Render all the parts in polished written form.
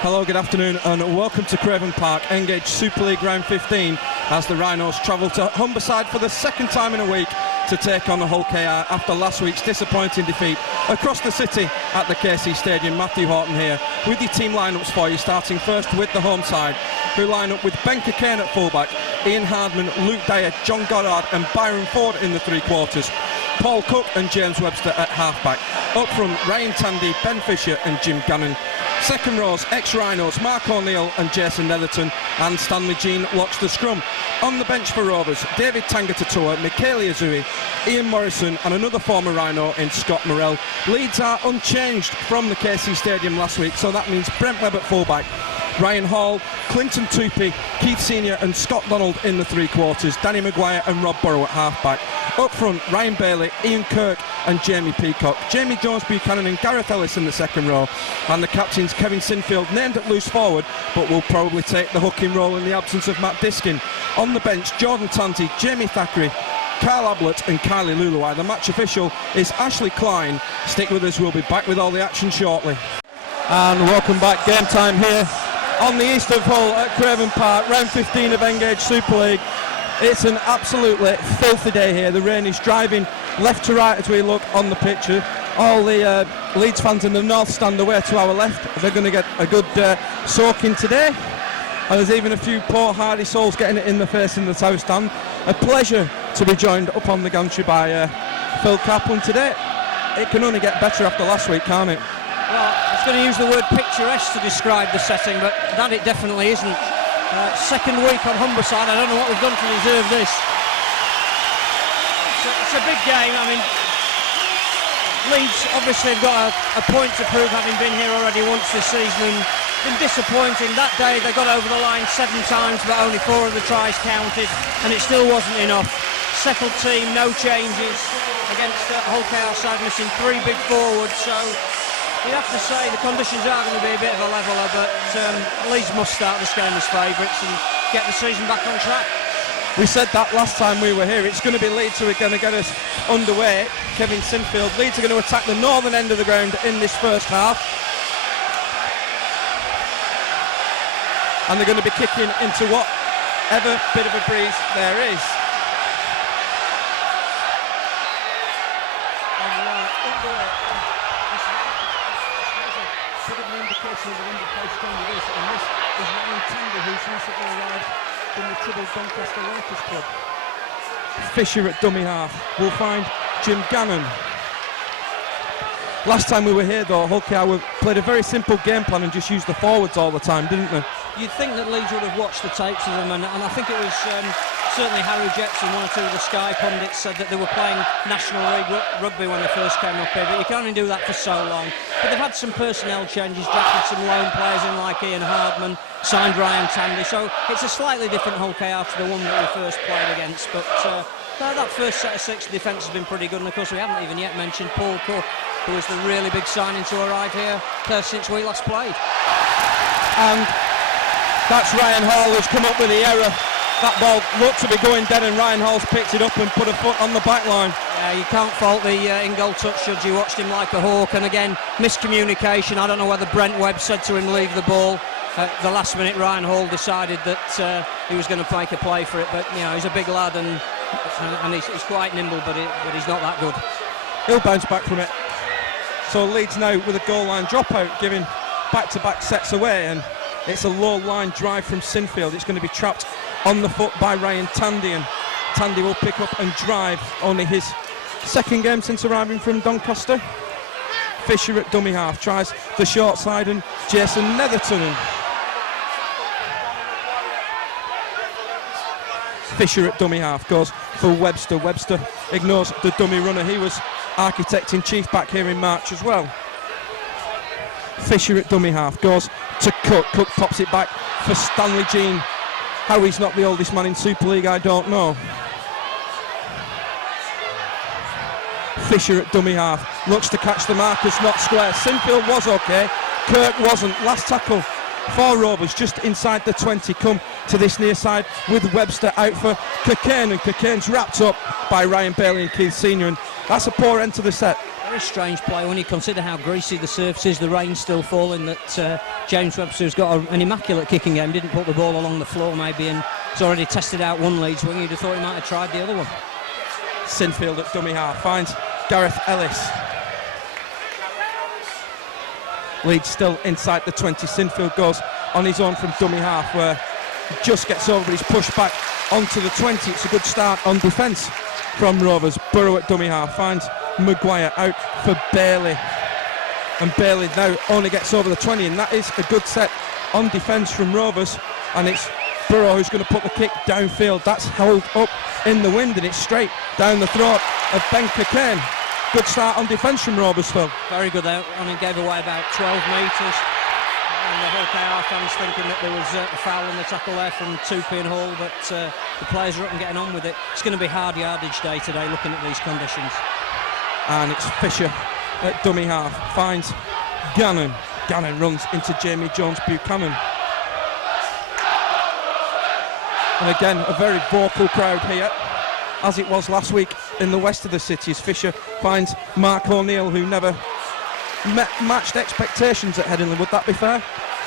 Hello, good afternoon and welcome to Craven Park, Engage Super League Round 15 as the Rhinos travel to Humberside for the second time in a week to take on the Hull KR after last week's disappointing defeat across the city at the KC Stadium. Matthew Horton here with your team lineups for you, starting first with the home side, who line up with Ben Cockayne at fullback, Ian Hardman, Luke Dyer, John Goddard and Byron Ford in the three quarters, Paul Cook and James Webster at halfback. Up front, Ryan Tandy, Ben Fisher and Jim Gannon. Second rows, ex-Rhinos, Mark O'Neill and Jason Netherton, and Stanley Jean locks the scrum. On the bench for Rovers, David Tangatatua, Michaeli Azui, Ian Morrison and another former Rhino in Scott Morrell. Leeds are unchanged from the KC Stadium last week, so that means Brent Webb at fullback, Ryan Hall, Clinton Tupy, Keith Senior and Scott Donald in the three quarters, Danny Maguire and Rob Burrow at halfback. Up front, Ryan Bailey, Ian Kirk and Jamie Peacock, Jamie Jones-Buchanan and Gareth Ellis in the second row, and the captains Kevin Sinfield, named at loose forward but will probably take the hooking role in the absence of Matt Diskin. On the bench, Jordan Tanti, Jamie Thackeray, Carl Ablett and Kylie Luluai. The match official is Ashley Klein. Stick with us, we'll be back with all the action shortly. And welcome back, game time here on the east of Hull at Craven Park, round 15 of Engage Super League. It's an absolutely filthy day here. The rain is driving left to right as we look on the picture. All the Leeds fans in the north stand away to our left. They're going to get a good soaking today. And there's even a few poor hardy souls getting it in the face in the south stand. A pleasure to be joined up on the gantry by Phil Kaplan today. It can only get better after last week, can't it? Well, I was going to use the word picturesque to describe the setting, but that it definitely isn't. Second week on Humberside, I don't know what we've done to deserve this. It's a big game. I mean, Leeds obviously have got a point to prove, having been here already once this season, and been disappointing. That day they got over the line 7 times, but only 4 of the tries counted, and it still wasn't enough. Settled team, no changes against Hull KR side, missing 3 big forwards, so you have to say the conditions are going to be a bit of a leveller, but Leeds must start this game as favourites and get the season back on track. We said that last time we were here. It's going to be Leeds who are going to get us underway. Kevin Sinfield. Leeds are going to attack the northern end of the ground in this first half. And they're going to be kicking into whatever bit of a breeze there is. Doncaster Lakers club. Fisher at dummy half. We'll find Jim Gannon. Last time we were here though, Hull KR played a very simple game plan and just used the forwards all the time, didn't they? You'd think that Leeds would have watched the tapes of them, and I think it was certainly Harry Jepps and 1 or 2 of the Sky pundits said that they were playing National League rugby when they first came up here, but you can only do that for so long. But they've had some personnel changes, drafted some loan players in like Ian Hardman, signed Ryan Tandy, so it's a slightly different Hull KR to the one that we first played against. But that first set of 6 defence has been pretty good, and of course we haven't even yet mentioned Paul Cook, who was the really big signing to arrive here since we last played. And that's Ryan Hall who's come up with the error. That ball looked to be going dead and Ryan Hall's picked it up and put a foot on the back line. Yeah, you can't fault the in-goal touch judge. He watched him like a hawk, and again, miscommunication. I don't know whether Brent Webb said to him, leave the ball. At the last minute, Ryan Hall decided that he was going to make a play for it, but you know, he's a big lad and he's quite nimble, but he's not that good. He'll bounce back from it. So Leeds now with a goal line dropout, giving back-to-back sets away, and it's a low line drive from Sinfield. It's going to be trapped on the foot by Ryan Tandy, and Tandy will pick up and drive. Only his second game since arriving from Doncaster. Fisher at dummy half tries the short side, and Jason Netherton. And Fisher at dummy half goes for Webster. Webster ignores the dummy runner. He was architect in chief back here in March as well. Fisher at dummy half goes to Cook. Cook pops it back for Stanley Jean. How he's not the oldest man in Super League, I don't know. Fisher at dummy half looks to catch the markers, not square. Sinfield was okay, Kirk wasn't. Last tackle for Rovers just inside the 20. Come to this near side with Webster out for Cockayne, and Cockayne's wrapped up by Ryan Bailey and Keith Senior, and That's a poor end to the set. Very strange play when you consider how greasy the surface is, the rain's still falling, that James Webster's got an immaculate kicking game, didn't put the ball along the floor maybe, and he's already tested out one Leeds wing. You'd have thought he might have tried the other one. Sinfield at dummy half finds Gareth Ellis. Leeds still inside the 20. Sinfield goes on his own from dummy half, where he just gets over, but he's pushed back onto the 20. It's a good start on defence from Rovers. Burrow at dummy half finds Maguire out for Bailey, and Bailey now only gets over the 20, and that is a good set on defence from Rovers. And it's Burrow who's going to put the kick downfield. That's held up in the wind, and it's straight down the throat of Ben Cockayne. Good start on defence from Rovers, Phil. Very good out, and he gave away about 12 metres, and the Hull KR fans thinking that there was a foul on the tackle there from Tupi and Hall, but the players are up and getting on with it. It's going to be hard yardage day today looking at these conditions. And it's Fisher at dummy half finds Gannon. Gannon runs into Jamie Jones Buchanan, and again a very vocal crowd here, as it was last week in the west of the city, as Fisher finds Mark O'Neill, who never matched expectations at Headingley. Would that be fair?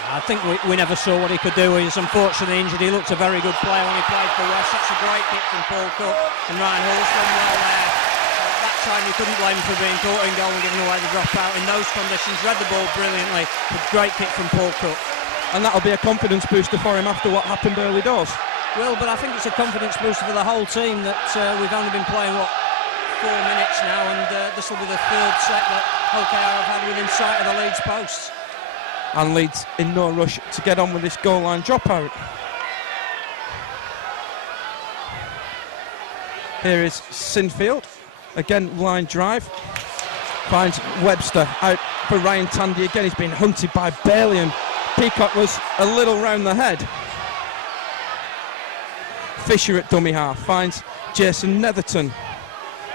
I think we never saw what he could do. He was unfortunately injured. He looked a very good player when he played for West. That's a great kick from Paul Cook, and Ryan Hall's done well there. Time you couldn't blame him for being caught in goal and giving away the dropout in those conditions. Read the ball brilliantly, but great kick from Paul Cook. And that'll be a confidence booster for him after what happened early doors. Well, but I think it's a confidence booster for the whole team that we've only been playing 4 minutes now, and this will be the third set that Hull KR have had within sight of the Leeds posts. And Leeds in no rush to get on with this goal line dropout. Here is Sinfield. Again, line drive. Finds Webster out for Ryan Tandy. Again, he's been hunted by Bailey, and Peacock was a little round the head. Fisher at dummy half finds Jason Netherton.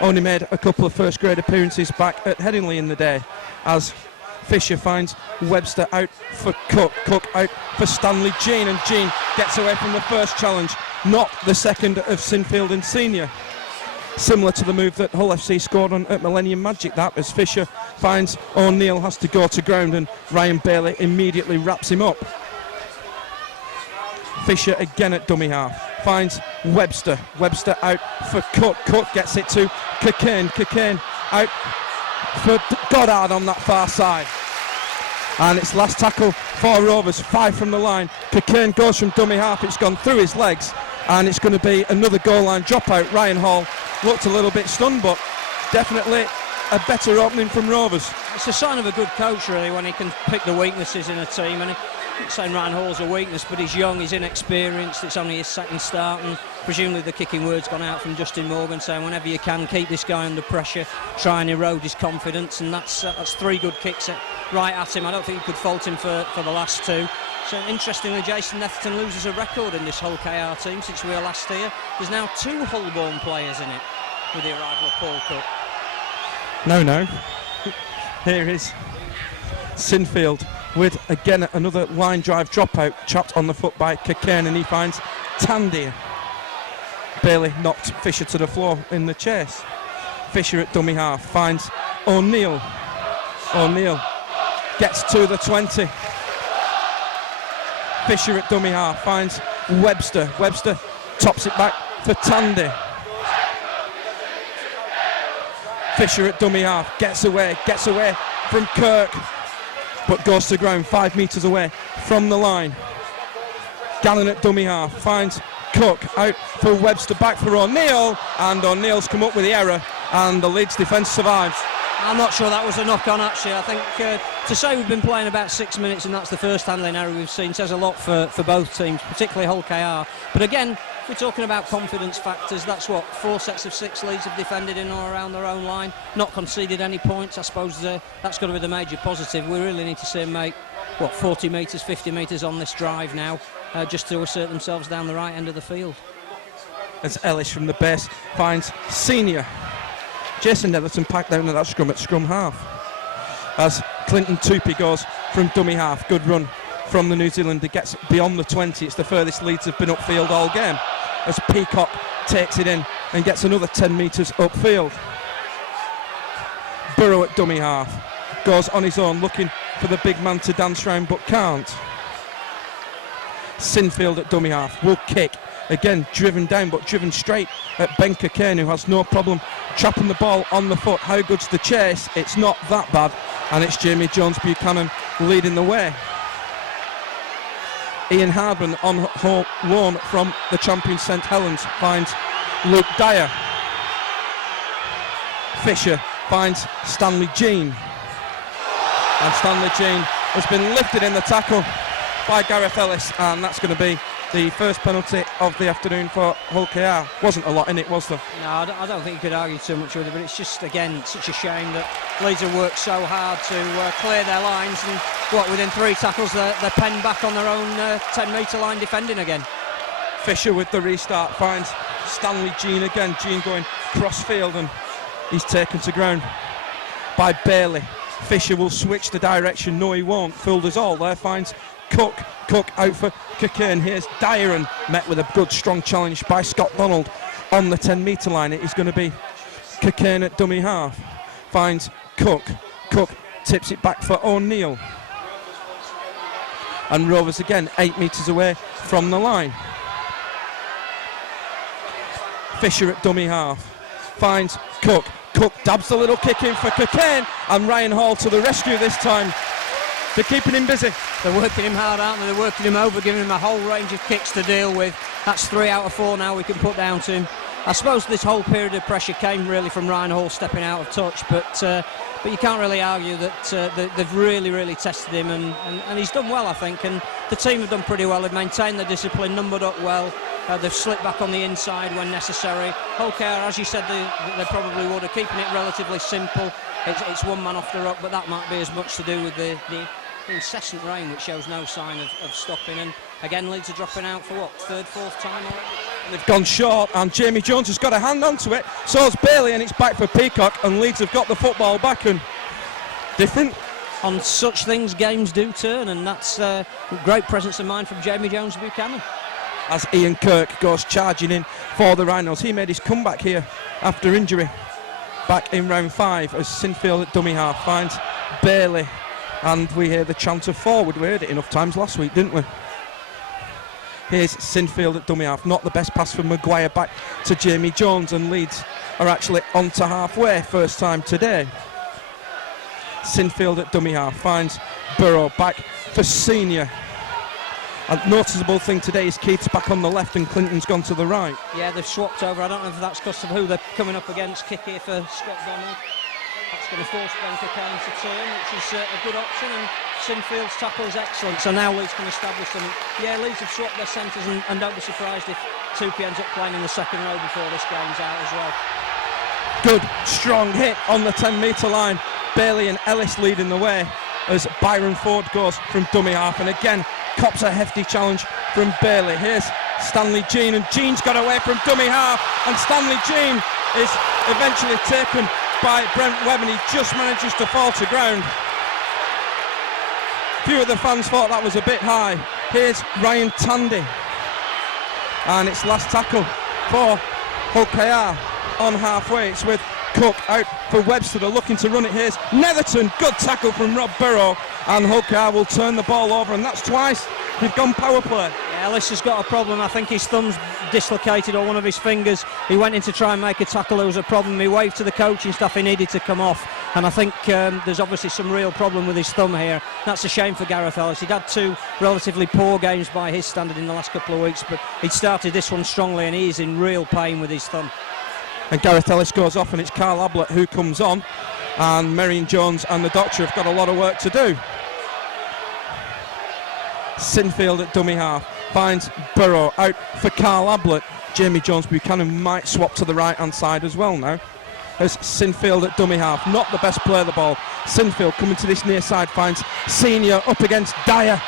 Only made a couple of first grade appearances back at Headingley in the day, as Fisher finds Webster out for Cook. Cook out for Stanley Jean, and Jean gets away from the first challenge, not the second of Sinfield and Senior. Similar to the move that Hull FC scored on at Millennium Magic, that, as Fisher finds O'Neill has to go to ground, and Ryan Bailey immediately wraps him up. Fisher again at dummy half finds Webster. Webster out for Cook. Cook gets it to Cockayne. Cockayne out for Goddard on that far side. And it's last tackle for Rovers, 5 from the line. Cockayne goes from dummy half, it's gone through his legs, and it's going to be another goal line dropout. Ryan Hall looked a little bit stunned, but definitely a better opening from Rovers. It's a sign of a good coach, really, when he can pick the weaknesses in a team. And I'm not saying Ryan Hall's a weakness, but he's young, he's inexperienced, it's only his second start, and presumably the kicking word's gone out from Justin Morgan saying whenever you can, keep this guy under pressure, try and erode his confidence, and that's 3 good kicks right at him. I don't think you could fault him for the last 2. So interestingly, Jason Netherton loses a record in this Hull KR team since we were last here. There's now 2 Hull-born players in it with the arrival of Paul Cook. No. Here is Sinfield with again another line drive dropout, chopped on the foot by Cockayne, and he finds Tandy. Bailey knocked Fisher to the floor in the chase. Fisher at dummy half finds O'Neill. O'Neill gets to the 20. Fisher at dummy half finds Webster. Webster tops it back for Tandy. Fisher at dummy half gets away from Kirk, but goes to ground 5 metres away from the line. Gannon at dummy half finds Cook, out for Webster, back for O'Neill, and O'Neill's come up with the error, and the Leeds defence survives. I'm not sure that was a knock-on, actually. I think to say we've been playing about 6 minutes and that's the first handling error we've seen says a lot for both teams, particularly Hull KR. But again, if we're talking about confidence factors, that's 4 sets of 6 Leeds have defended in or around their own line, not conceded any points. I suppose that's got to be the major positive. We really need to see them make, 40 metres, 50 metres on this drive now, just to assert themselves down the right end of the field. As Ellis from the base finds Senior. Jason Netherton packed down at that scrum at scrum half. As Clinton Tupi goes from dummy half. Good run from the New Zealander, gets beyond the 20. It's the furthest Leeds have been upfield all game. As Peacock takes it in and gets another 10 metres upfield. Burrow at dummy half. Goes on his own, looking for the big man to dance round, but can't. Sinfield at dummy half will kick. Again, driven down, but driven straight at Ben Cockayne, who has no problem trapping the ball on the foot. How good's the chase? It's not that bad, and it's Jamie Jones-Buchanan leading the way. Ian Hardman on loan from the champion St Helens finds Luke Dyer. Fisher finds Stanley Jean, and Stanley Jean has been lifted in the tackle by Gareth Ellis, and that's going to be the first penalty of the afternoon for Hull KR. Wasn't a lot in it, was there? No, I don't think you could argue too much with it, but it's just, again, such a shame that Leeds have worked so hard to clear their lines, and within 3 tackles they're penned back on their own 10-metre line defending again. Fisher with the restart finds Stanley Jean again. Jean going cross-field, and he's taken to ground by Bailey. Fisher will switch the direction. No, he won't. Fooled us all there. Finds Cook out for Cockayne. Here's Dyer, and met with a good strong challenge by Scott Donald on the 10-metre line. It is going to be Cockayne at dummy half. Finds Cook tips it back for O'Neill, and Rovers again 8 metres away from the line. Fisher at dummy half finds Cook dabs the little kick in for Cockayne, and Ryan Hall to the rescue this time. They're keeping him busy. They're working him hard, aren't they? They're working him over, giving him a whole range of kicks to deal with. That's 3 out of 4 now we can put down to him. I suppose this whole period of pressure came really from Ryan Hall stepping out of touch, but you can't really argue that they've really tested him, and he's done well, I think, and the team have done pretty well. They've maintained their discipline, numbered up well. They've slipped back on the inside when necessary. Hull KR, as you said, they probably would, are keeping it relatively simple. It's one man off the ruck, but that might be as much to do with the incessant rain, which shows no sign of stopping. And again, Leeds are dropping out for what, 3rd, 4th time already? They've gone short, and Jamie Jones has got a hand onto it. So's Bailey, and it's back for Peacock, and Leeds have got the football back, and different. On such things, games do turn, and that's great presence of mind from Jamie Jones-Buchanan. As Ian Kirk goes charging in for the Rhinos. He made his comeback here after injury back in round 5 as Sinfield at dummy half finds Bailey, and we hear the chant of forward. We heard it enough times last week, didn't we? Here's Sinfield at dummy half. Not the best pass from Maguire back to Jamie Jones, and Leeds are actually on to halfway, first time today. Sinfield at dummy half finds Burrow back for Senior. A noticeable thing today is Keith's back on the left and Clinton's gone to the right. Yeah, they've swapped over. I don't know if that's because of who they're coming up against. Kick here for Scott Donald. That's going to force Ben Cockayne to turn, which is a good option, and Sinfield's tackle is excellent. So now Leeds can establish them. Yeah, Leeds have swapped their centres, and don't be surprised if Tupi ends up playing in the second row before this game's out as well. Good, strong hit on the 10-metre line. Bailey and Ellis leading the way as Byron Ford goes from dummy half, and again cops a hefty challenge from Bailey. Here's Stanley Jean, and Jean's got away from dummy half, and Stanley Jean is eventually taken by Brent Webb, and he just manages to fall to ground. Few of the fans thought that was a bit high. Here's Ryan Tandy, and it's last tackle for Hull KR on halfway. It's with Cook out for Webster. They're looking to run it. Here's Netherton. Good tackle from Rob Burrow, and Hull KR will turn the ball over, and that's twice they've gone power play. Yeah, Ellis has got a problem. I think his thumb's dislocated, or one of his fingers. He went in to try and make a tackle. There was a problem. He waved to the coaching staff. He needed to come off, and I think there's obviously some real problem with his thumb here. That's a shame for Gareth Ellis. He'd had 2 relatively poor games by his standard in the last couple of weeks, but he'd started this one strongly, and he's in real pain with his thumb. And Gareth Ellis goes off, and it's Carl Ablett who comes on, and Marion Jones and the doctor have got a lot of work to do. Sinfield at dummy half finds Burrow out for Carl Ablett. Jamie Jones-Buchanan might swap to the right hand side as well now, as Sinfield at dummy half. Not the best play of the ball. Sinfield coming to this near side finds Senior up against Dyer,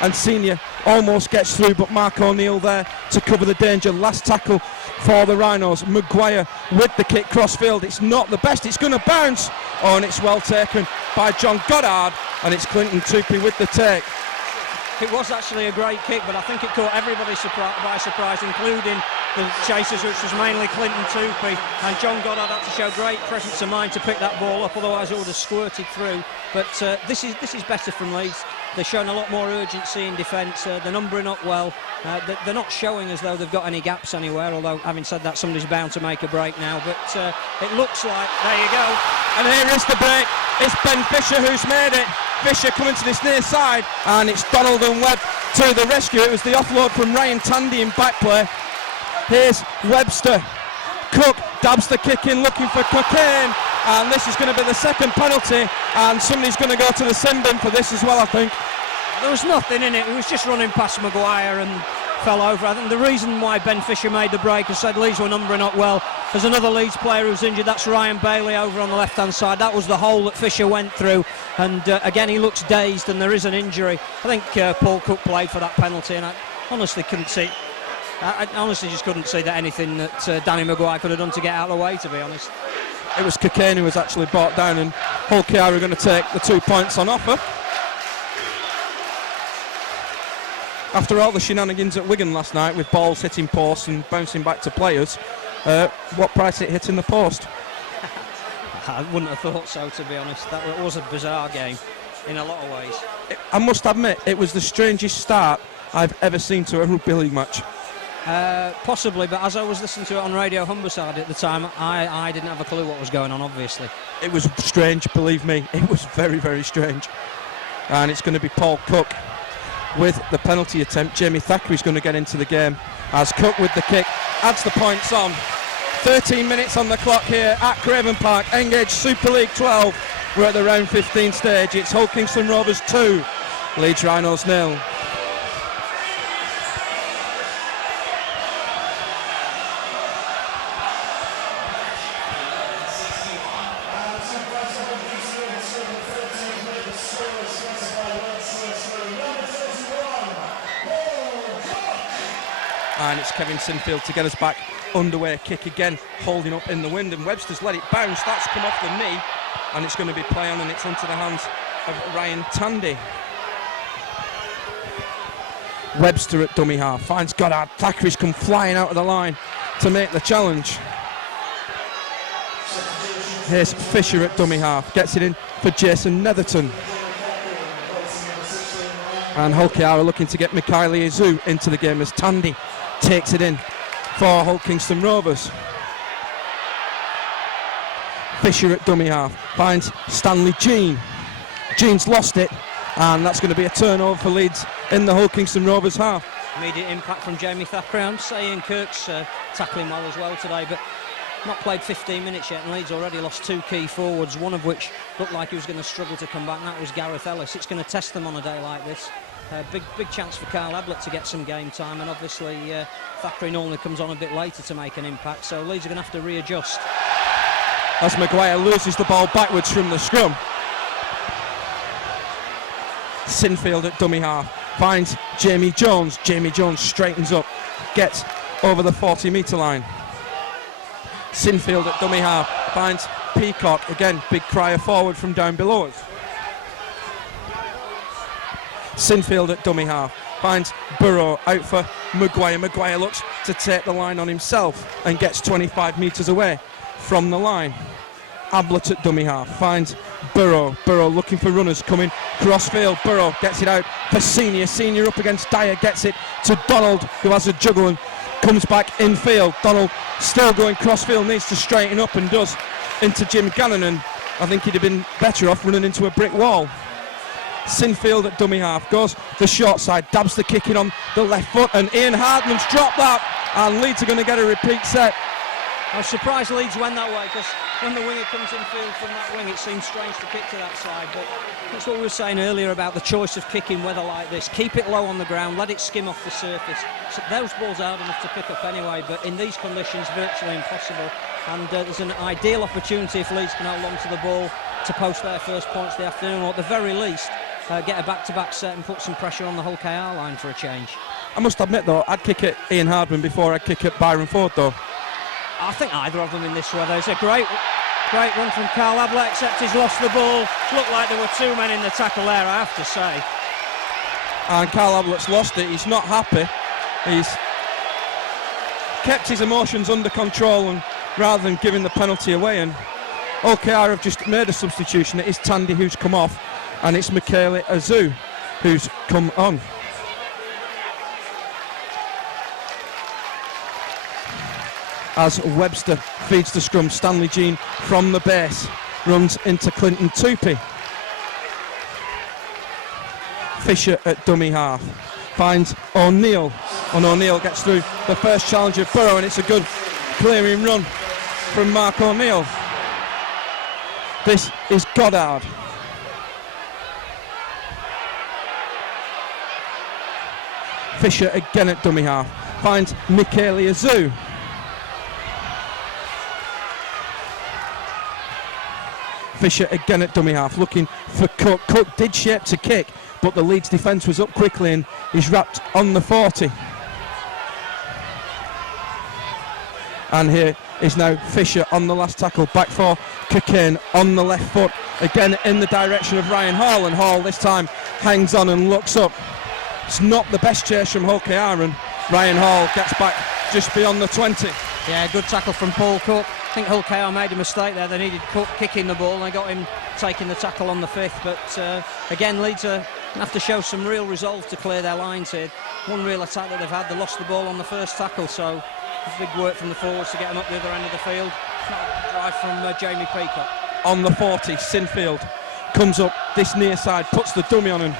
and Senior almost gets through, but Mark O'Neill there to cover the danger. Last tackle for the Rhinos. Maguire with the kick crossfield. It's not the best. It's going to bounce. Oh, and it's well taken by John Goddard, and it's Clinton Tupi with the take. It was actually a great kick, but I think it caught everybody by surprise, including the chasers, which was mainly Clinton Tupy, and John Goddard had to show great presence of mind to pick that ball up, otherwise it would have squirted through. But this is better from Leeds. They're showing a lot more urgency in defence. They're numbering up well. They're not showing as though they've got any gaps anywhere, although having said that, somebody's bound to make a break now. But it looks like, there you go. And here is the break. It's Ben Fisher who's made it. Fisher coming to this near side, and it's Donald and Webb to the rescue. It was the offload from Ryan Tandy in back play. Here's Webster. Cook dabs the kick in, looking for Cocaine, and this is going to be the second penalty, and somebody's going to go to the sin bin for this as well, I think. There was nothing in it. It was just running past Maguire and fell over. I think the reason why Ben Fisher made the break, as said, Leeds were numbering up well. There's another Leeds player who's injured. That's Ryan Bailey over on the left-hand side. That was the hole that Fisher went through, and again he looks dazed, and there is an injury. I think Paul Cook played for that penalty, and I honestly couldn't see. I honestly just couldn't see that anything that Danny Maguire could have done to get out of the way, to be honest. It was Cocaine who was actually brought down, and Hull KR are going to take the 2 points on offer. After all the shenanigans at Wigan last night with balls hitting posts and bouncing back to players, what price it hit in the post? I wouldn't have thought so, to be honest. That was a bizarre game in a lot of ways. I must admit, it was the strangest start I've ever seen to a rugby league match. Possibly, but as I was listening to it on Radio Humberside at the time, I didn't have a clue what was going on, obviously. It was strange, believe me. It was very, very strange. And it's going to be Paul Cook with the penalty attempt. Jamie Thackeray's going to get into the game as Cook with the kick adds the points on. 13 minutes on the clock here at Craven Park. Engage Super League 12. We're at the round 15 stage. It's Hull Kingston Rovers 2, Leeds Rhinos 0. And it's Kevin Sinfield to get us back underway. Kick again, holding up in the wind, and Webster's let it bounce. That's come off the knee, and it's going to be play on, and it's into the hands of Ryan Tandy. Webster at dummy half finds Goddard. Thackeray's come flying out of the line to make the challenge. Here's Fisher at dummy half, gets it in for Jason Netherton. And Hull KR are looking to get Mikhail Izu into the game as Tandy takes it in for Hull Kingston Rovers. Fisher at dummy half finds Stanley Jean. Jean's lost it, and that's going to be a turnover for Leeds in the Hull Kingston Rovers half. Immediate impact from Jamie Thackeray. I'm saying Kirk's tackling well as well today, but not played 15 minutes yet, and Leeds already lost 2 key forwards, one of which looked like he was going to struggle to come back, and that was Gareth Ellis. It's going to test them on a day like this. Big chance for Carl Ablett to get some game time, and obviously Thackeray normally comes on a bit later to make an impact, so Leeds are going to have to readjust. As Maguire loses the ball backwards from the scrum. Sinfield at dummy half finds Jamie Jones. Jamie Jones straightens up, gets over the 40-metre line. Sinfield at dummy half finds Peacock. Again, big crier forward from down below us. Sinfield at dummy half finds Burrow out for Maguire. Maguire looks to take the line on himself and gets 25 metres away from the line. Ablett at dummy half finds Burrow. Burrow looking for runners coming crossfield. Burrow gets it out for Senior. Senior up against Dyer, gets it to Donald, who has a juggle and comes back in field. Donald still going crossfield, needs to straighten up and does, into Jim Gannon, and I think he'd have been better off running into a brick wall. Sinfield at dummy half goes the short side, dabs the kick in on the left foot, and Ian Hardman's dropped that, and Leeds are going to get a repeat set. I was surprised Leeds went that way, because when the winger comes in field from that wing, it seems strange to kick to that side, but that's what we were saying earlier about the choice of kicking weather like this. Keep it low on the ground, let it skim off the surface. So those balls are hard enough to pick up anyway, but in these conditions, virtually impossible. And there's an ideal opportunity if Leeds can hold on to the ball to post their first points of the afternoon, or at the very least, get a back-to-back set and put some pressure on the Hull KR line for a change. I must admit, though, I'd kick at Ian Hardman before I'd kick at Byron Ford, though. I think either of them in this weather. It's a great run from Carl Ablett, except he's lost the ball. Looked like there were 2 men in the tackle there, I have to say. And Carl Ablett's lost it. He's not happy. kept his emotions under control and rather than giving the penalty away. And OKR have just made a substitution. It is Tandy who's come off, and it's Michele Azu who's come on. As Webster feeds the scrum, Stanley Jean from the base runs into Clinton Tupy. Fisher at dummy half finds O'Neill, and O'Neill gets through the first challenge of Burrow, and it's a good clearing run from Mark O'Neill. This is Goddard. Fisher again at dummy half finds Michele Azu. Fisher again at dummy half looking for Cook. Cook did shape to kick, but the Leeds defence was up quickly and he's wrapped on the 40. And here is now Fisher on the last tackle, back for Cockayne on the left foot, again in the direction of Ryan Hall, and Hall this time hangs on and looks up. It's not the best chase from OKR, and Ryan Hall gets back just beyond the 20. Yeah, good tackle from Paul Cook. I think Hull KR made a mistake there. They needed Cook kicking the ball and they got him taking the tackle on the 5th. But again, Leeds have to show some real resolve to clear their lines here. One real attack that they've had, they lost the ball on the first tackle, so big work from the forwards to get them up the other end of the field. Drive from Jamie Peacock. On the 40, Sinfield comes up this near side, puts the dummy on, and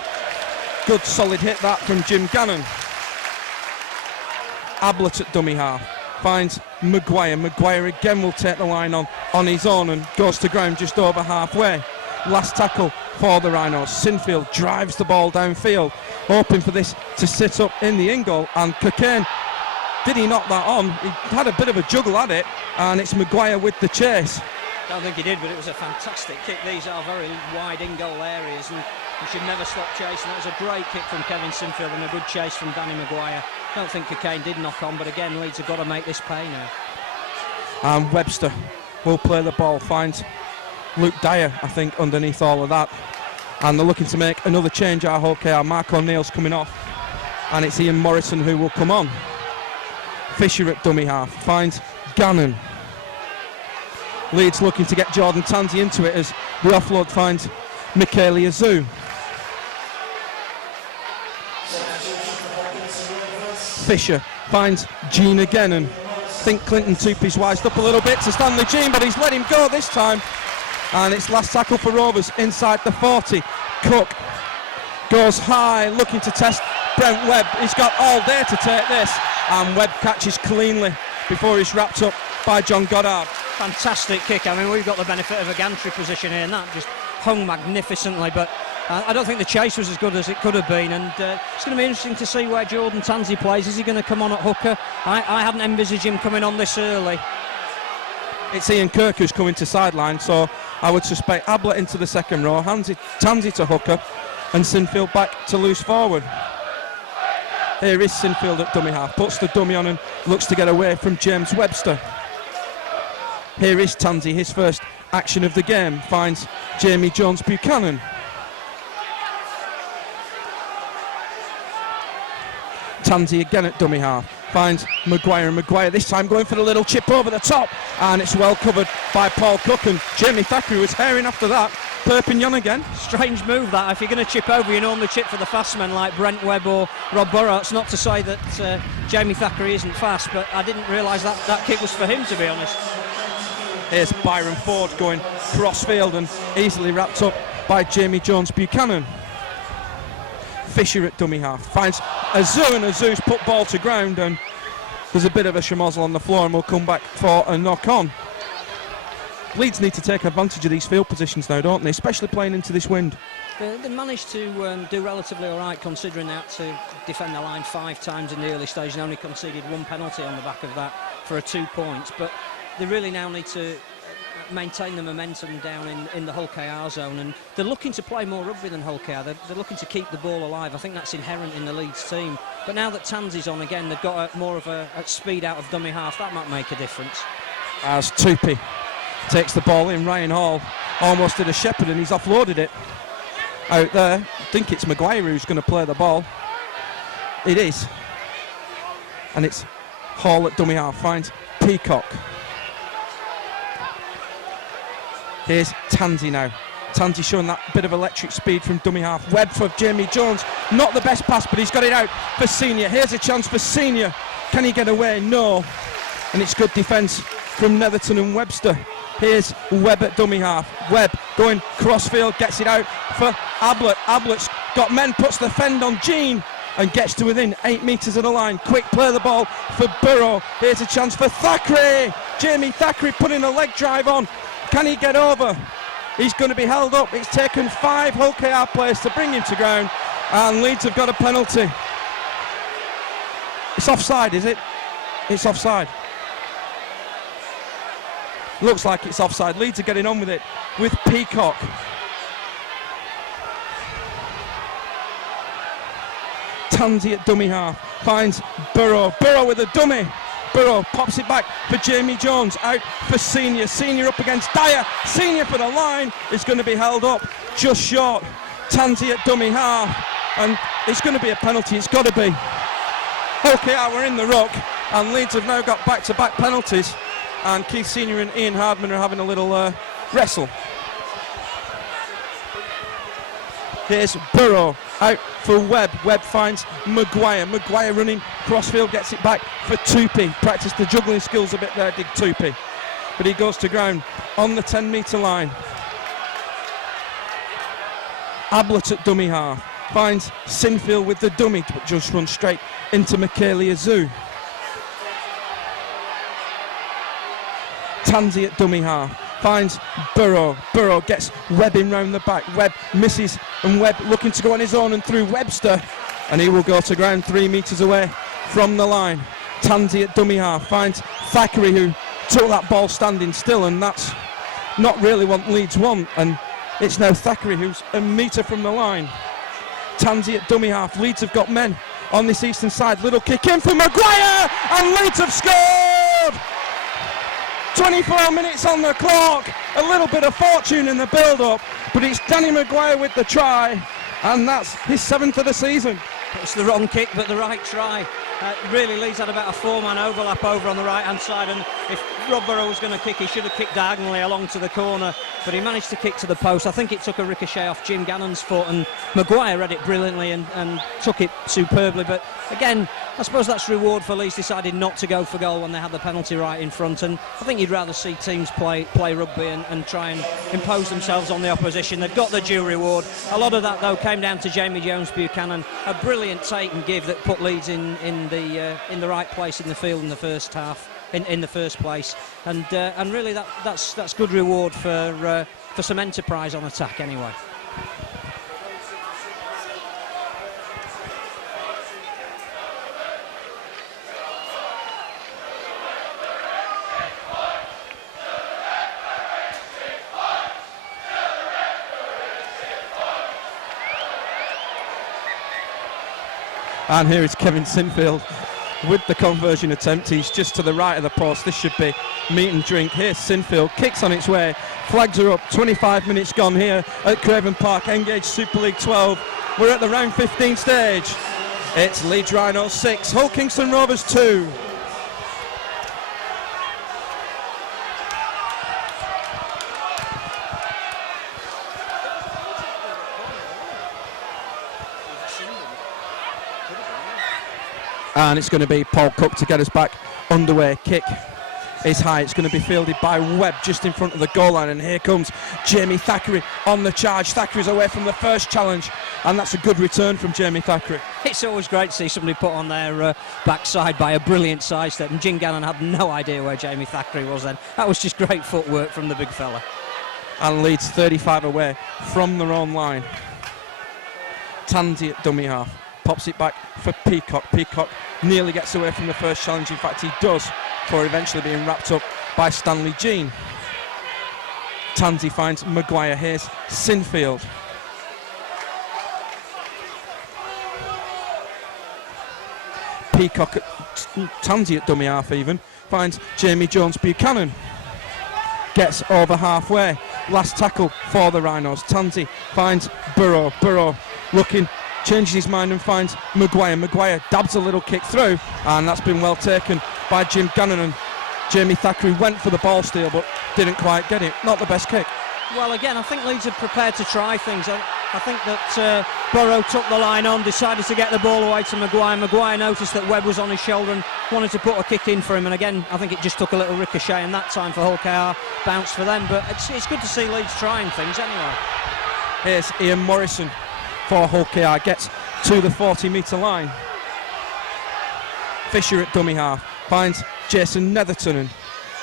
good solid hit that from Jim Gannon. Ablett at dummy half finds Maguire. Maguire again will take the line on his own and goes to ground just over halfway. Last tackle for the Rhinos. Sinfield drives the ball downfield, hoping for this to sit up in the in goal, and Cockayne, did he knock that on? He had a bit of a juggle at it, and it's Maguire with the chase. I don't think he did, but it was a fantastic kick. These are very wide in-goal areas, and you should never stop chasing. That was a great kick from Kevin Sinfield and a good chase from Danny Maguire. I don't think Cockayne did knock on, but again, Leeds have got to make this pay now. And Webster will play the ball, finds Luke Dyer, I think, underneath all of that. And they're looking to make another change at OKR. Mark O'Neill's coming off, and it's Ian Morrison who will come on. Fisher at dummy half finds Gannon. Leeds looking to get Jordan Tansey into it as the offload finds Michele Azu. Fisher finds Jean again, and I think Clinton Tupy's wised up a little bit to Stanley Jean, but he's let him go this time. And it's last tackle for Rovers inside the 40. Cook goes high, looking to test Brent Webb. He's got all day to take this, and Webb catches cleanly before he's wrapped up by John Goddard. Fantastic kick. I mean, we've got the benefit of a gantry position here, and that just hung magnificently, but I don't think the chase was as good as it could have been, and it's going to be interesting to see where Jordan Tansey plays. Is he going to come on at hooker? I hadn't envisaged him coming on this early. It's Ian Kirk who's coming to sideline, so I would suspect Ablett into the second row, Tansey to hooker, and Sinfield back to loose forward. Here is Sinfield at dummy half, puts the dummy on and looks to get away from James Webster. Here is Tansey, his first action of the game, finds Jamie Jones Buchanan. Tansey again at dummy half, finds Maguire, and Maguire this time going for the little chip over the top, and it's well covered by Paul Cook, and Jamie Thackeray was herring after that. Perpignan again. Strange move that. If you're going to chip over, you normally chip for the fast men like Brent Webb or Rob Burrow. It's not to say that Jamie Thackeray isn't fast, but I didn't realise that kick was for him, to be honest. Here's Byron Ford going cross-field and easily wrapped up by Jamie Jones Buchanan. Fisher at dummy half finds Azu, and Azu's put ball to ground, and there's a bit of a schmozzle on the floor, and we'll come back for a knock-on. Leeds need to take advantage of these field positions now, don't they? Especially playing into this wind. They managed to do relatively all right, considering they had to defend the line 5 times in the early stage and only conceded 1 penalty on the back of that for a 2 points. But they really now need to maintain the momentum down in the Hull KR zone, and they're looking to play more rugby than Hull KR. They're looking to keep the ball alive. I think that's inherent in the Leeds team. But now that Tansey's on again, they've got more of a speed out of dummy half. That might make a difference. As Tupy takes the ball in, Ryan Hall almost did a shepherd and he's offloaded it out there. I think it's Maguire who's going to play the ball. It is. And it's Hall at dummy half finds Peacock. Here's Tansey now. Tansey showing that bit of electric speed from dummy half. Webb for Jamie Jones. Not the best pass, but he's got it out for Senior. Here's a chance for Senior. Can he get away? No. And it's good defence from Netherton and Webster. Here's Webb at dummy half. Webb going crossfield, gets it out for Ablett. Ablett's got men, puts the fend on Jean and gets to within 8 metres of the line. Quick play the ball for Burrow. Here's a chance for Thackeray. Jamie Thackeray putting a leg drive on. Can he get over? He's going to be held up. It's taken 5 Hull KR players to bring him to ground, and Leeds have got a penalty. It's offside, is it? It's offside. Looks like it's offside. Leeds are getting on with it with Peacock. Tansey at dummy half finds Burrow. Burrow with a dummy. Burrow pops it back for Jamie Jones, out for Senior. Senior up against Dyer. Senior for the line is going to be held up just short. Tansey at dummy half, and it's going to be a penalty. It's got to be. Okay, we're in the ruck, and Leeds have now got back-to-back penalties, and Keith Senior and Ian Hardman are having a little wrestle. Here's Burrow out for Webb. Webb finds Maguire. Maguire running crossfield, gets it back for Tupy. Practiced the juggling skills a bit there, did Tupy. But he goes to ground on the 10-metre line. Ablett at dummy half. Finds Sinfield with the dummy, but just runs straight into Michaela Azu. Tansey at dummy half. Finds Burrow. Burrow gets Webb in round the back. Webb misses, and Webb looking to go on his own and through Webster, and he will go to ground 3 metres away from the line. Tansey at dummy half finds Thackeray, who took that ball standing still, and that's not really what Leeds want, and it's now Thackeray who's a metre from the line. Tansey at dummy half. Leeds have got men on this eastern side. Little kick in for Maguire, and Leeds have scored! 24 minutes on the clock, a little bit of fortune in the build-up, but it's Danny Maguire with the try, and that's his 7th of the season. It's the wrong kick, but the right try. Really, Leeds had about a 4-man overlap over on the right-hand side, and if Rob Burrow was going to kick, he should have kicked diagonally along to the corner, but he managed to kick to the post. I think it took a ricochet off Jim Gannon's foot, and Maguire read it brilliantly and took it superbly, but again, I suppose that's reward for Leeds deciding not to go for goal when they had the penalty right in front, and I think you'd rather see teams play rugby and try and impose themselves on the opposition. They've got the due reward. A lot of that, though, came down to Jamie Jones-Buchanan, a brilliant take and give that put Leeds in the right place in the field in the first half, in the first place, and really that's good reward for some enterprise on attack anyway. And here is Kevin Sinfield with the conversion attempt. He's just to the right of the post. This should be meat and drink. Here's Sinfield, kicks on its way, flags are up, 25 minutes gone here at Craven Park, Engage Super League 12. We're at the round 15 stage. It's Leeds Rhinos 6, Hull Kingston Rovers 2. And it's going to be Paul Cook to get us back underway. Kick is high. It's going to be fielded by Webb just in front of the goal line. And here comes Jamie Thackeray on the charge. Thackeray's away from the first challenge, and that's a good return from Jamie Thackeray. It's always great to see somebody put on their backside by a brilliant sidestep, and Jim Gannon had no idea where Jamie Thackeray was then. That was just great footwork from the big fella. And Leeds 35 away from their own line. Tansey at dummy half. Pops it back for Peacock. Peacock nearly gets away from the first challenge. In fact, he does, before eventually being wrapped up by Stanley Jean. Tansey finds Maguire. Here's Sinfield. Peacock, Tansey at dummy half even, finds Jamie Jones-Buchanan. Gets over halfway. Last tackle for the Rhinos. Tansey finds Burrow. Burrow looking, changes his mind and finds Maguire. Maguire dabs a little kick through, and that's been well taken by Jim Gannon, and Jamie Thackeray went for the ball steal but didn't quite get it. Not the best kick. Well, again, I think Leeds are prepared to try things. I think that Burrow took the line on, decided to get the ball away to Maguire. Maguire noticed that Webb was on his shoulder and wanted to put a kick in for him, and again, I think it just took a little ricochet, and that time for Hull KR bounced for them. But it's good to see Leeds trying things anyway. Here's Ian Morrison for Hull KR, gets to the 40-metre line. Fisher at dummy half finds Jason Netherton, and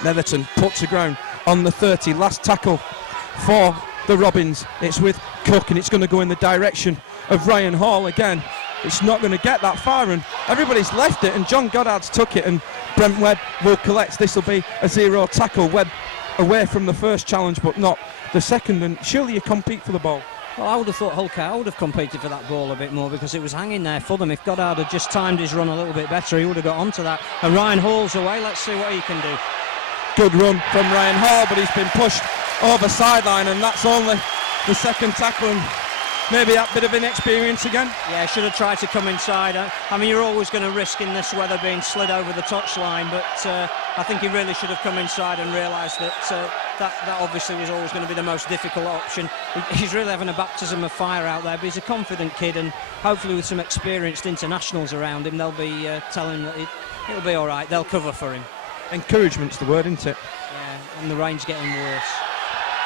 Netherton put to ground on the 30. Last tackle for the Robins. It's with Cook, and it's going to go in the direction of Ryan Hall again. It's not going to get that far, and everybody's left it, and John Goddard's took it, and Brent Webb will collect. This will be a 0 tackle. Webb away from the first challenge but not the second, and surely you compete for the ball. Well, I would have thought Hull KR would have competed for that ball a bit more because it was hanging there for them. If Goddard had just timed his run a little bit better, he would have got onto that. And Ryan Hall's away. Let's see what he can do. Good run from Ryan Hall, but he's been pushed over sideline, and that's only the second tackle, and maybe that bit of inexperience again. Yeah, should have tried to come inside. I mean, you're always going to risk in this weather being slid over the touchline, but I think he really should have come inside and realised that that obviously was always going to be the most difficult option. He's really having a baptism of fire out there, but he's a confident kid, and hopefully with some experienced internationals around him, they'll be telling him that it'll be all right. They'll cover for him. Encouragement's the word, isn't it? Yeah, and the rain's getting worse.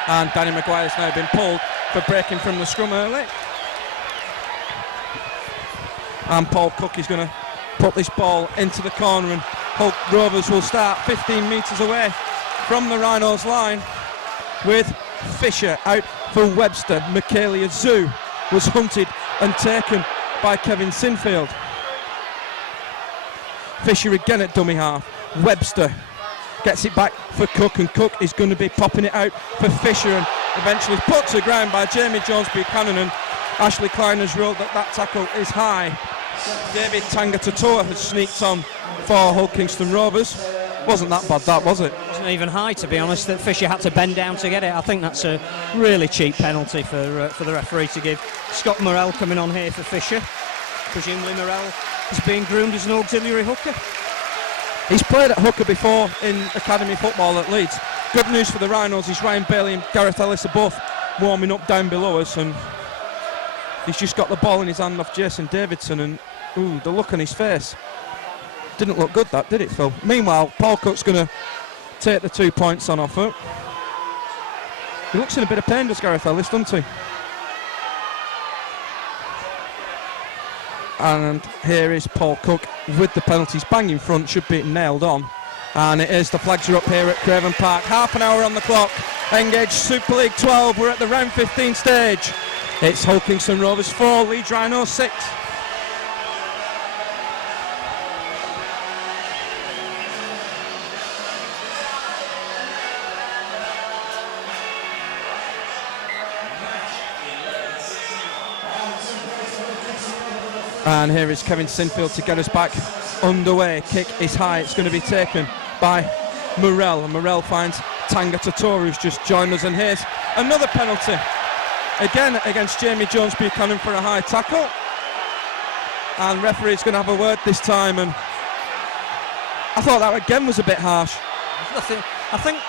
And Danny Maguire's now been pulled for breaking from the scrum early. And Paul Cook is going to put this ball into the corner, and Hull Rovers will start 15 metres away from the Rhinos line with Fisher out for Webster. Michaelia Zoo was hunted and taken by Kevin Sinfield. Fisher again at dummy half. Webster gets it back for Cook, and Cook is going to be popping it out for Fisher, and eventually put to ground by Jamie Jones Buchanan, and Ashley Klein has ruled that that tackle is high. David Tangatotoa has sneaked on for Hull Kingston Rovers. Wasn't that bad, that, was it? Wasn't even high, to be honest, that Fisher had to bend down to get it. I think that's a really cheap penalty for the referee to give. Scott Morrell coming on here for Fisher. Presumably Morrell is being groomed as an auxiliary hooker. He's played at hooker before in academy football at Leeds. Good news for the Rhinos is Ryan Bailey and Gareth Ellis are both warming up down below us, and he's just got the ball in his hand off Jason Davidson, and ooh, the look on his face didn't look good, that, did it, Phil? Meanwhile, Paul Cook's going to take the 2 points on offer. He looks in a bit of pain, does Gareth Ellis, doesn't he? And here is Paul Cook with the penalties bang in front, should be nailed on. And it is, the flags are up here at Craven Park. Half an hour on the clock. Engage Super League 12, we're at the round 15 stage. It's Hull Kingston Rovers 4, Leeds Rhinos 6. And here is Kevin Sinfield to get us back underway. Kick is high, it's going to be taken by Morrell, and Morrell finds Tanga Tatoru, who's just joined us, and here's another penalty again against Jamie Jones Buchanan for a high tackle, and referee's going to have a word this time, and I thought that again was a bit harsh. I think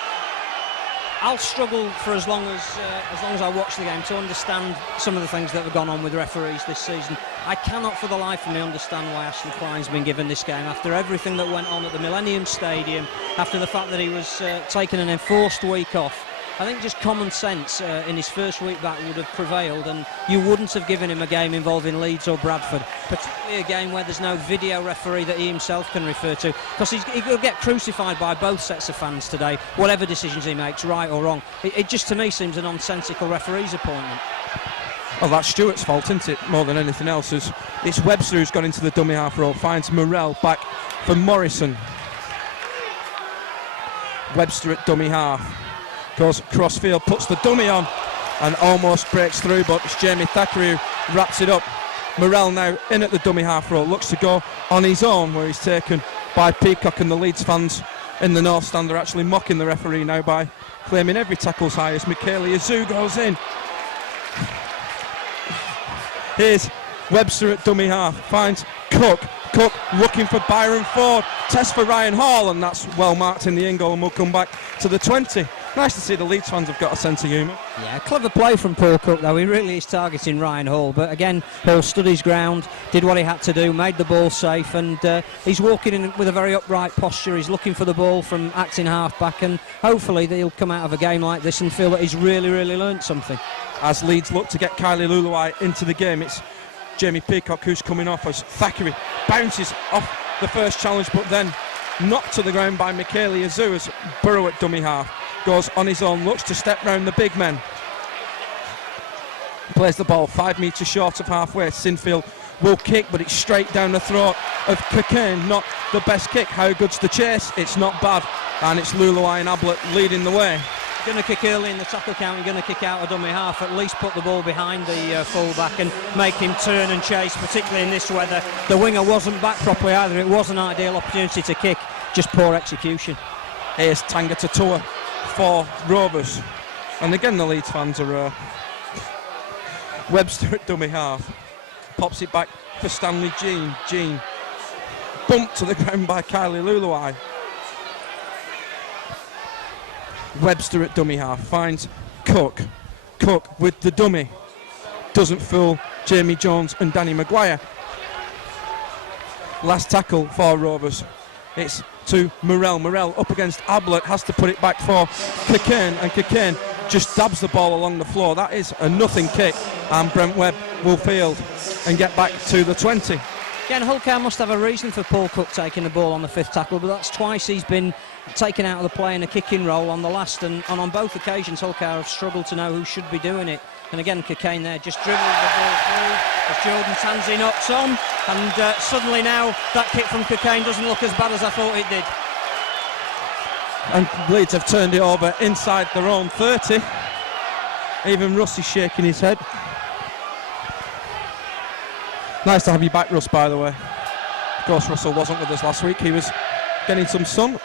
I'll struggle for as long as I watch the game to understand some of the things that have gone on with referees this season. I cannot for the life of me understand why Ashley Klein's been given this game after everything that went on at the Millennium Stadium, after the fact that he was taking an enforced week off. I think just common sense in his first week back would have prevailed, and you wouldn't have given him a game involving Leeds or Bradford, particularly a game where there's no video referee that he himself can refer to, because he could get crucified by both sets of fans today, whatever decisions he makes, right or wrong. It just to me seems a nonsensical referee's appointment. Well, that's Stewart's fault, isn't it, more than anything else? It's Webster who's gone into the dummy half role, finds Morrell back for Morrison. Webster at dummy half. Goes crossfield, puts the dummy on and almost breaks through, but it's Jamie Thackeray who wraps it up. Morrell now in at the dummy half row, looks to go on his own, where he's taken by Peacock, and the Leeds fans in the North Stand are actually mocking the referee now by claiming every tackle's high as Michaelia Zoo goes in. Here's Webster at dummy half, finds Cook. Cook looking for Byron Ford. Test for Ryan Hall, and that's well marked in the in goal, and we'll come back to the 20. Nice to see the Leeds fans have got a sense of humour. Yeah, clever play from Paul Cook, though. He really is targeting Ryan Hall. But again, Hall stood his ground, did what he had to do, made the ball safe, and he's walking in with a very upright posture. He's looking for the ball from acting half-back, and hopefully he'll come out of a game like this and feel that he's really, really learnt something. As Leeds look to get Kylie Luluai into the game, it's Jamie Peacock who's coming off as Thackeray bounces off the first challenge, but then knocked to the ground by Michaela Azu as Burrow at dummy half goes on his own, looks to step round the big men, plays the ball 5 metres short of halfway. Sinfield will kick, but it's straight down the throat of Cockayne. Not the best kick. How good's the chase? It's not bad, and it's Luluai and Ablett leading the way. Going to kick early in the tackle count, you're going to kick out a dummy half, at least put the ball behind the full-back and make him turn and chase, particularly in this weather. The winger wasn't back properly either. It was an ideal opportunity to kick, just poor execution. Here's Tanga Tatua for Rovers, and again the Leeds fans are Webster at dummy half, pops it back for Stanley Jean bumped to the ground by Kylie Luluai. Webster at dummy half finds Cook with the dummy, doesn't fool Jamie Jones and Danny Maguire. Last tackle for Rovers, it's to Morel up against Ablett, has to put it back for Cockayne, and Cockayne just dabs the ball along the floor. That is a nothing kick, and Brent Webb will field and get back to the 20. Again, Hullcar must have a reason for Paul Cook taking the ball on the fifth tackle, but that's twice he's been taken out of the play in a kicking role on the last, and on both occasions Hullcar have struggled to know who should be doing it. And again, Cockayne there just dribbled the ball through as Jordan Tansey knocks on, and suddenly now that kick from Cockayne doesn't look as bad as I thought it did. And Leeds have turned it over inside their own 30. Even Russ is shaking his head. Nice to have you back, Russ, by the way. Of course, Russell wasn't with us last week. He was getting some sun.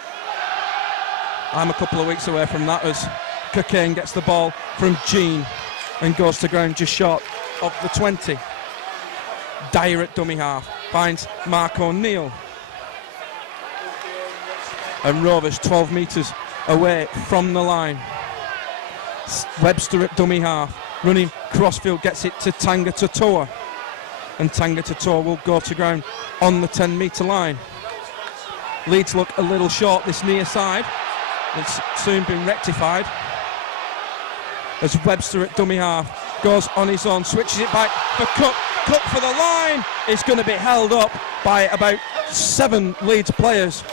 I'm a couple of weeks away from that as Cockayne gets the ball from Jean and goes to ground just short of the 20. Dyer at dummy half finds Mark O'Neill. And Rovers 12 metres away from the line. Webster at dummy half, running crossfield, gets it to Tanga Tatua, and Tanga Tatua will go to ground on the 10-metre line. Leeds look a little short this near side. It's soon been rectified as Webster at dummy half goes on his own, switches it back for Cook for the line. It's going to be held up by about 7 Leeds players,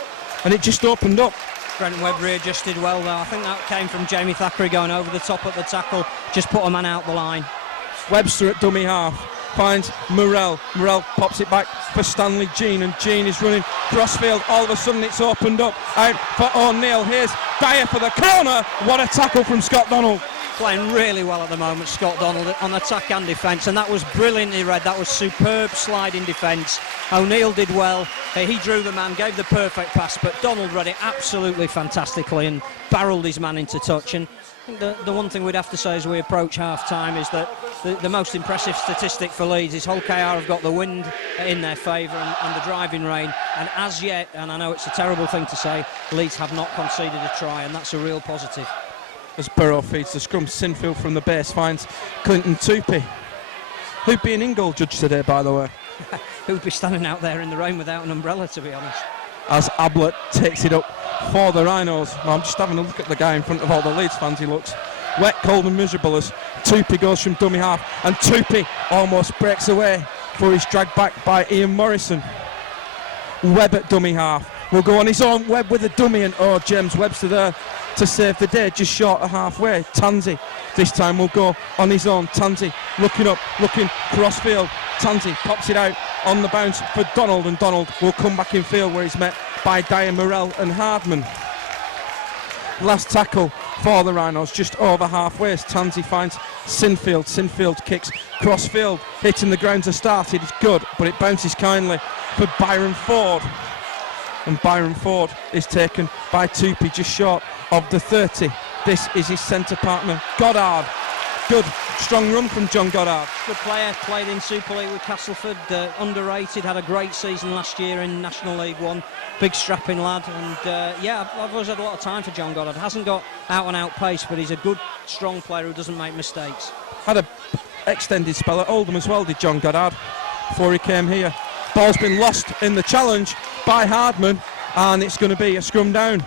and it just opened up. Brent Webb readjusted well though. I think that came from Jamie Thackeray going over the top at the tackle, just put a man out the line. Webster at dummy half finds Morel pops it back for Stanley Jean, and Jean is running crossfield. All of a sudden it's opened up out for O'Neill. Here's Dyer for the corner. What a tackle from Scott Donald. Playing really well at the moment, Scott Donald, on attack and defence, and that was brilliantly read. That was superb sliding defence. O'Neill did well. He drew the man, gave the perfect pass, but Donald read it absolutely fantastically and barrelled his man into touch. And I think the one thing we'd have to say as we approach half-time is that the most impressive statistic for Leeds is Hull KR have got the wind in their favour and the driving rain, and as yet, and I know it's a terrible thing to say, Leeds have not conceded a try, and that's a real positive. As Burrow feeds the scrum, Sinfield from the base finds Clinton Tupy, who'd be an in-goal judge today, by the way. Who'd be standing out there in the rain without an umbrella, to be honest. As Ablett takes it up for the Rhinos. Well, I'm just having a look at the guy in front of all the Leeds fans. He looks wet, cold and miserable as Tupy goes from dummy half, and Tupy almost breaks away before he's dragged back by Ian Morrison. Webb at dummy half will go on his own. Webb with a dummy, and James Webster there to save the day, just short of halfway. Tansey this time will go on his own. Tansey looking up, looking crossfield. Tansey pops it out on the bounce for Donald, and Donald will come back in field where he's met by Dyer, Morel and Hardman. Last tackle for the Rhinos, just over halfway as Tansey finds Sinfield. Sinfield kicks crossfield, hitting the ground to start. It is good, but it bounces kindly for Byron Ford. And Byron Ford is taken by Tupy just short of the 30. This is his centre partner, Goddard. Good, strong run from John Goddard. Good player, played in Super League with Castleford, underrated, had a great season last year in National League One. Big strapping lad, and yeah, I've always had a lot of time for John Goddard. Hasn't got out-and-out pace, but he's a good, strong player who doesn't make mistakes. Had a extended spell at Oldham as well, did John Goddard, before he came here. Ball's been lost in the challenge by Hardman, and it's going to be a scrum down.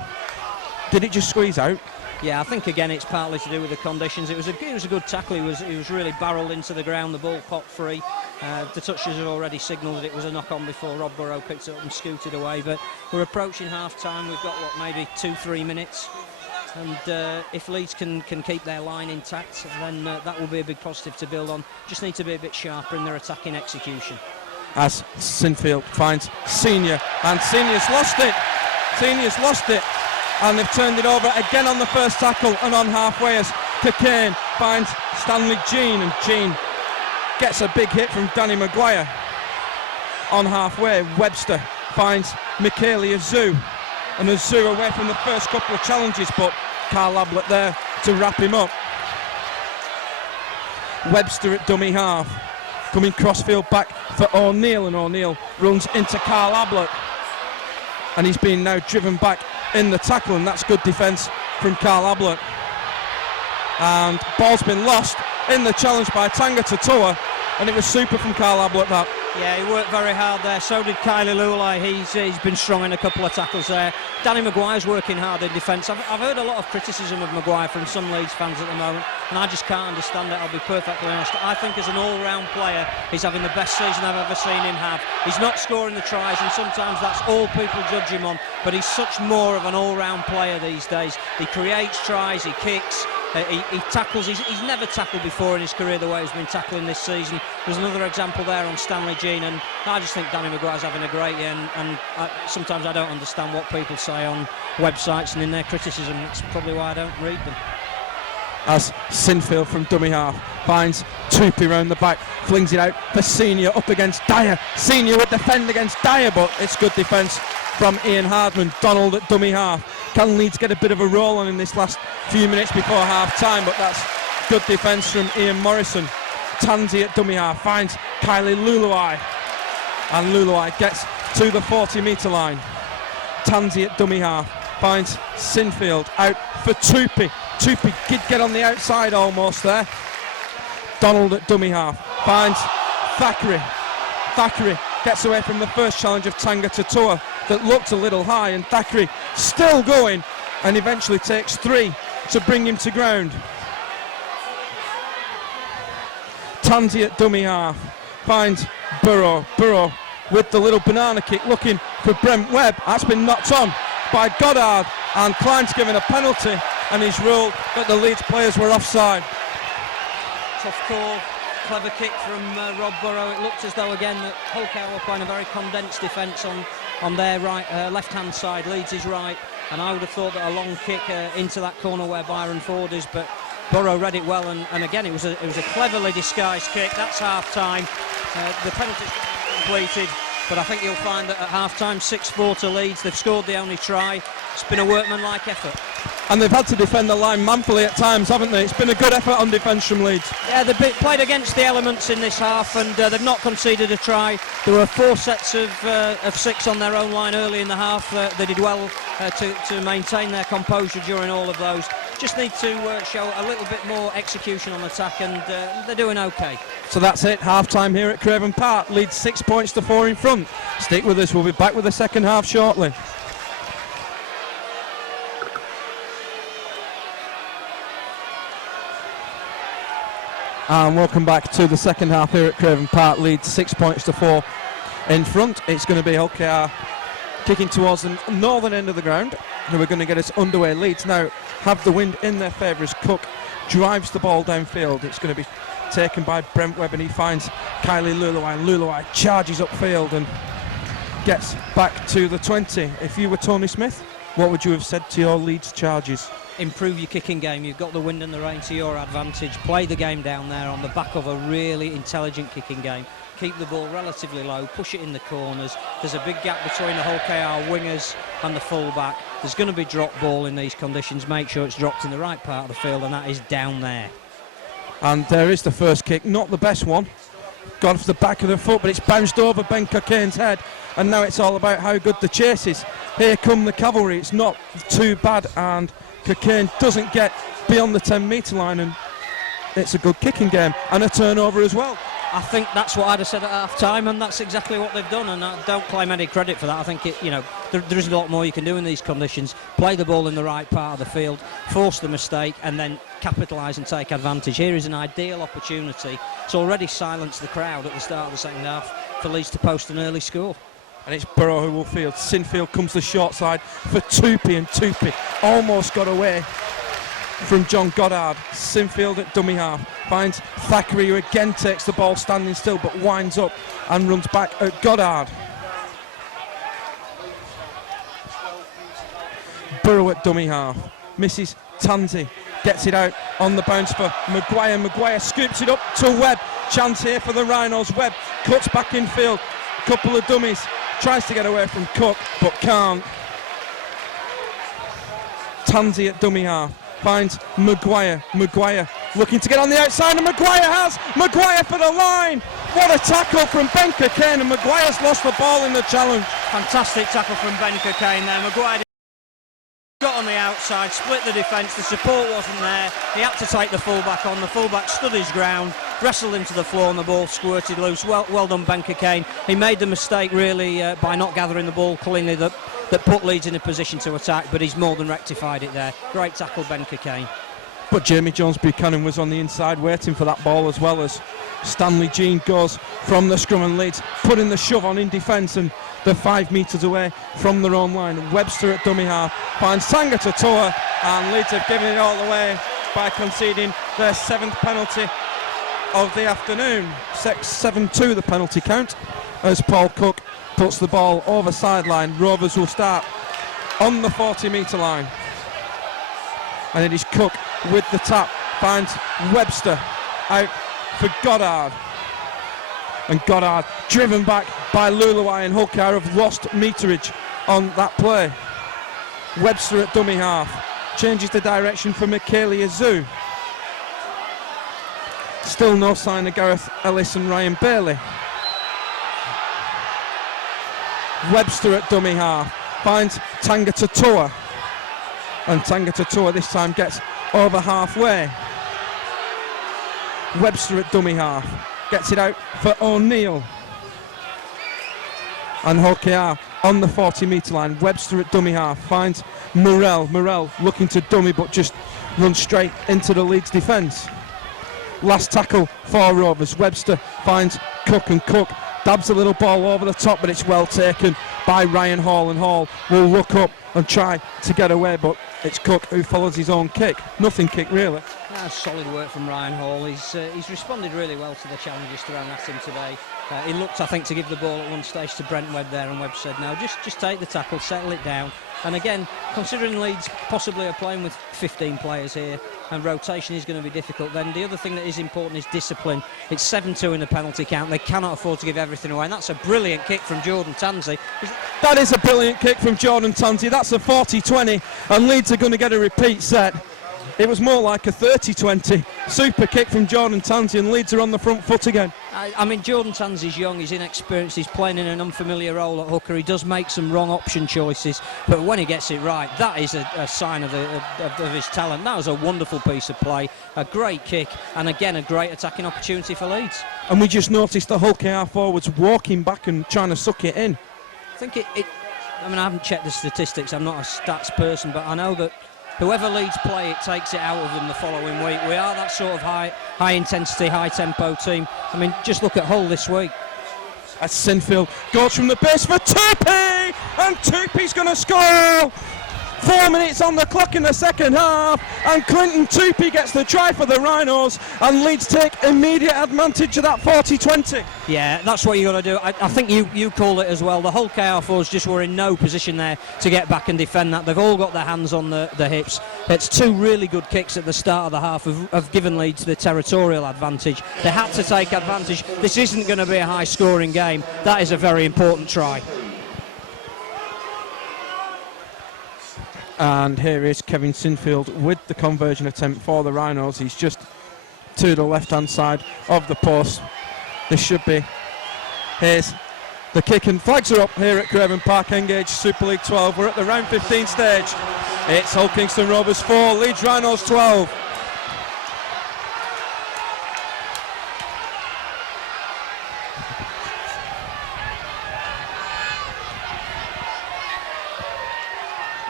Did it just squeeze out? Yeah, I think again it's partly to do with the conditions. It was a good tackle. He was really barrelled into the ground. The ball popped free. The touchers had already signalled that it was a knock-on before Rob Burrow picked it up and scooted away. But we're approaching half-time. We've got maybe 2-3 minutes. And if Leeds can keep their line intact, then that will be a big positive to build on. Just need to be a bit sharper in their attacking execution. As Sinfield finds Senior, and Senior's lost it. Senior's lost it. And they've turned it over again on the first tackle and on halfway as Cockayne finds Stanley Jean, and Jean gets a big hit from Danny Maguire. On halfway, Webster finds Michaeli Azu, and Azu away from the first couple of challenges, but Carl Ablett there to wrap him up. Webster at dummy half, coming crossfield back for O'Neill, and O'Neill runs into Carl Ablett, and he's being now driven back in the tackle, and that's good defence from Carl Ablett. And ball's been lost in the challenge by Tanga Tatua, and it was super from Carl Ablett that. Yeah, he worked very hard there. So did Kylie Lulai. He's been strong in a couple of tackles there. Danny Maguire's working hard in defence. I've heard a lot of criticism of Maguire from some Leeds fans at the moment, and I just can't understand it. I'll be perfectly honest. I think as an all-round player, he's having the best season I've ever seen him have. He's not scoring the tries, and sometimes that's all people judge him on. But he's such more of an all-round player these days. He creates tries, he kicks. He tackles. He's never tackled before in his career the way he's been tackling this season. There's another example there on Stanley Jean, and I just think Danny Maguire's having a great year, and sometimes I don't understand what people say on websites and in their criticism. That's probably why I don't read them. As Sinfield from dummy half finds Toopy round the back, flings it out for Senior up against Dyer. Senior would defend against Dyer, but it's good defence from Ian Hardman. Donald at dummy half. Can Leeds get a bit of a roll on in this last few minutes before half-time, but that's good defence from Ian Morrison. Tansy at dummy half finds Kylie Luluai, and Luluai gets to the 40-metre line. Tansy at dummy half finds Sinfield out for Toopy. Toopy did get on the outside almost there. Donald at dummy half finds Thackeray. Thackeray gets away from the first challenge of Tanga Tatua that looked a little high, and Thackeray still going, and eventually takes 3 to bring him to ground. Tansy at dummy half finds Burrow. Burrow with the little banana kick looking for Brent Webb. That's been knocked on by Goddard, and Klein's given a penalty, and he's ruled that the Leeds players were offside. Tough call. Clever kick from Rob Burrow. It looked as though again that Hull KR were playing a very condensed defence on their right, left-hand side. Leeds is right, and I would have thought that a long kick into that corner where Byron Ford is, but Burrow read it well, and again it was a cleverly disguised kick. That's half-time. The penalty's completed, but I think you'll find that at half-time 6-4 to Leeds. They've scored the only try. It's been a workmanlike effort. And they've had to defend the line manfully at times, haven't they? It's been a good effort on defence from Leeds. Yeah, they've played against the elements in this half, and they've not conceded a try. There were 4 sets of 6 on their own line early in the half. They did well to maintain their composure during all of those. Just need to show a little bit more execution on attack, and they're doing okay. So that's it, half-time here at Craven Park. Leeds 6 points to 4 in front. Stick with us, we'll be back with the second half shortly. And welcome back to the second half here at Craven Park. Leeds 6 points to 4 in front. It's going to be Hull KR kicking towards the northern end of the ground, who are going to get us underway. Leeds now have the wind in their favour as Cook drives the ball downfield. It's going to be taken by Brent Webb, and he finds Kylie Luluai. Luluai charges upfield and gets back to the 20. If you were Tony Smith, what would you have said to your Leeds charges? Improve your kicking game. You've got the wind and the rain to your advantage. Play the game down there on the back of a really intelligent kicking game. Keep the ball relatively low, push it in the corners. There's a big gap between the Hull KR wingers and the full-back. There's going to be drop ball in these conditions. Make sure it's dropped in the right part of the field, and that is down there. And there is the first kick, not the best one. Got off the back of the foot, but it's bounced over Ben Cocaine's head. And now it's all about how good the chase is. Here come the cavalry. It's not too bad, and Cocaine doesn't get beyond the 10-metre line, and it's a good kicking game and a turnover as well. I think that's what I'd have said at half-time, and that's exactly what they've done, and I don't claim any credit for that. I think, there is a lot more you can do in these conditions. Play the ball in the right part of the field, force the mistake, and then capitalise and take advantage. Here is an ideal opportunity. It's already silenced the crowd at the start of the second half for Leeds to post an early score. And it's Burrow who will field. Sinfield comes the short side for Tupy, and Tupy almost got away from John Goddard. Sinfield at dummy half finds Thackeray, who again takes the ball standing still but winds up and runs back at Goddard. Burrow at dummy half misses Tansey, gets it out on the bounce for Maguire. Maguire scoops it up to Webb. Chance here for the Rhinos. Webb cuts back in field, couple of dummies, tries to get away from Cook but can't. Tansey at dummy half finds Maguire. Maguire looking to get on the outside, and Maguire has. Maguire for the line. What a tackle from Ben Cocaine, and Maguire's lost the ball in the challenge. Fantastic tackle from Ben Cocaine there. Maguire got on the outside, split the defence, the support wasn't there. He had to take the fullback on. The fullback stood his ground, wrestled him to the floor, and the ball squirted loose. Well done, Ben Cocaine. He made the mistake really by not gathering the ball cleanly that put Leeds in a position to attack, but he's more than rectified it there. Great tackle, Ben Cocaine. But Jamie Jones-Buchanan was on the inside waiting for that ball, as well as Stanley Jean goes from the scrum, and Leeds putting the shove on in defence, and they're 5 metres away from their own line. Webster at dummy half finds Tanga Totoa, and Leeds have given it all away by conceding their 7th penalty of the afternoon. 7-2 the penalty count, as Paul Cook puts the ball over sideline. Rovers will start on the 40-metre line, and it is Cook with the tap, finds Webster out for Goddard, and Goddard driven back by Luluai, and Hulkar have lost meterage on that play. Webster at dummy half changes the direction for Michaeli Azu. Still no sign of Gareth Ellis and Ryan Bailey. Webster at dummy half finds Tanga Totoa, and Tanga Totoa this time gets over halfway. Webster at dummy half gets it out for O'Neill, and Hokiar on the 40-metre line. Webster at dummy half finds Morel. Morel looking to dummy but just runs straight into the Leeds defence. Last tackle for Rovers. Webster finds Cook, and Cook dabs a little ball over the top, but it's well taken by Ryan Hall, and Hall will look up and try to get away, but it's Cook who follows his own kick. Nothing kick really. That's solid work from Ryan Hall. He's responded really well to the challenges thrown at him today. He looked, I think, to give the ball at one stage to Brent Webb there, and Webb said, no, just take the tackle, settle it down. And again, considering Leeds possibly are playing with 15 players here, and rotation is going to be difficult, then the other thing that is important is discipline. It's 7-2 in the penalty count. They cannot afford to give everything away, and that's a brilliant kick from Jordan Tansey. That is a brilliant kick from Jordan Tansey. That's a 40-20, and Leeds are going to get a repeat set. It was more like a 30-20. Super kick from Jordan Tansey, and Leeds are on the front foot again. I mean, Jordan Tansey's young, he's inexperienced, he's playing in an unfamiliar role at hooker. He does make some wrong option choices, but when he gets it right, that is a sign of his talent. That was a wonderful piece of play, a great kick, and again a great attacking opportunity for Leeds. And we just noticed the Hull KR forwards walking back and trying to suck it in. I think I mean, I haven't checked the statistics, I'm not a stats person, but I know that whoever Leeds play, it takes it out of them the following week. We are that sort of high intensity, high tempo team. I mean, just look at Hull this week. As Sinfield goes from the base for Tupy, and Tupy's going to score. 4 minutes on the clock in the second half, and Clinton Tupy gets the try for the Rhinos, and Leeds take immediate advantage of that 40-20. Yeah, that's what you got to do. I think you called it as well. The whole KR forwards just were in no position there to get back and defend that. They've all got their hands on the hips. It's 2 really good kicks at the start of the half have given Leeds the territorial advantage. They had to take advantage. This isn't going to be a high scoring game. That is a very important try. And here is Kevin Sinfield with the conversion attempt for the Rhinos. He's just to the left-hand side of the post. This should be. Here's the kick, and flags are up here at Craven Park, Engage Super League 12. We're at the round 15 stage. It's Hull Kingston Rovers 4, Leeds Rhinos 12.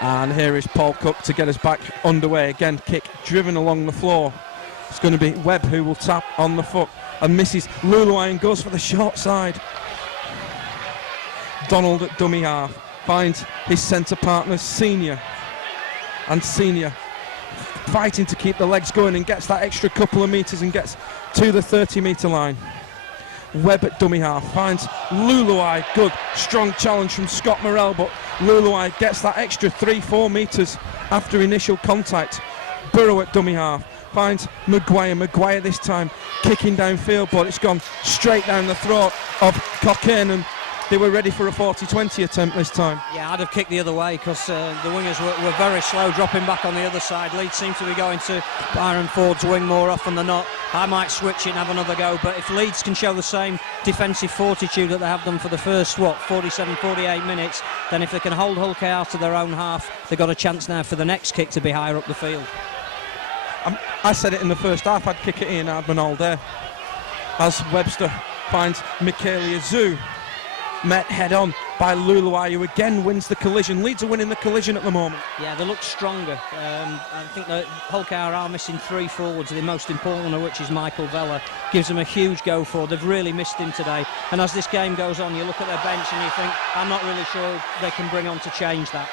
And here is Paul Cook to get us back underway. Again, kick driven along the floor. It's going to be Webb who will tap on the foot and misses. Luluai and goes for the short side. Donald at dummy half finds his centre partner Senior. And Senior fighting to keep the legs going and gets that extra couple of metres and gets to the 30-metre line. Webb at dummy half finds Luluai. Good strong challenge from Scott Morrell, but Luluai gets that extra 3-4 metres after initial contact. Burrow at dummy half finds Maguire. Maguire this time kicking downfield, but it's gone straight down the throat of Cockayne, and they were ready for a 40-20 attempt this time. Yeah, I'd have kicked the other way because the wingers were very slow dropping back on the other side. Leeds seem to be going to Byron Ford's wing more often than not. I might switch it and have another go, but if Leeds can show the same defensive fortitude that they have done for the first, 47, 48 minutes, then if they can hold Hull KR to their own half, they've got a chance now for the next kick to be higher up the field. I said it in the first half, I'd kick it Ian Hardman all day. As Webster finds Michaelia Zoo, met head on by Luluai, who again wins the collision. Leeds are winning the collision at the moment. Yeah, they look stronger. I think that Hull KR are missing 3 forwards, the most important of which is Michael Vella. Gives them a huge go forward. They've really missed him today. And as this game goes on, you look at their bench and you think, I'm not really sure they can bring on to change that.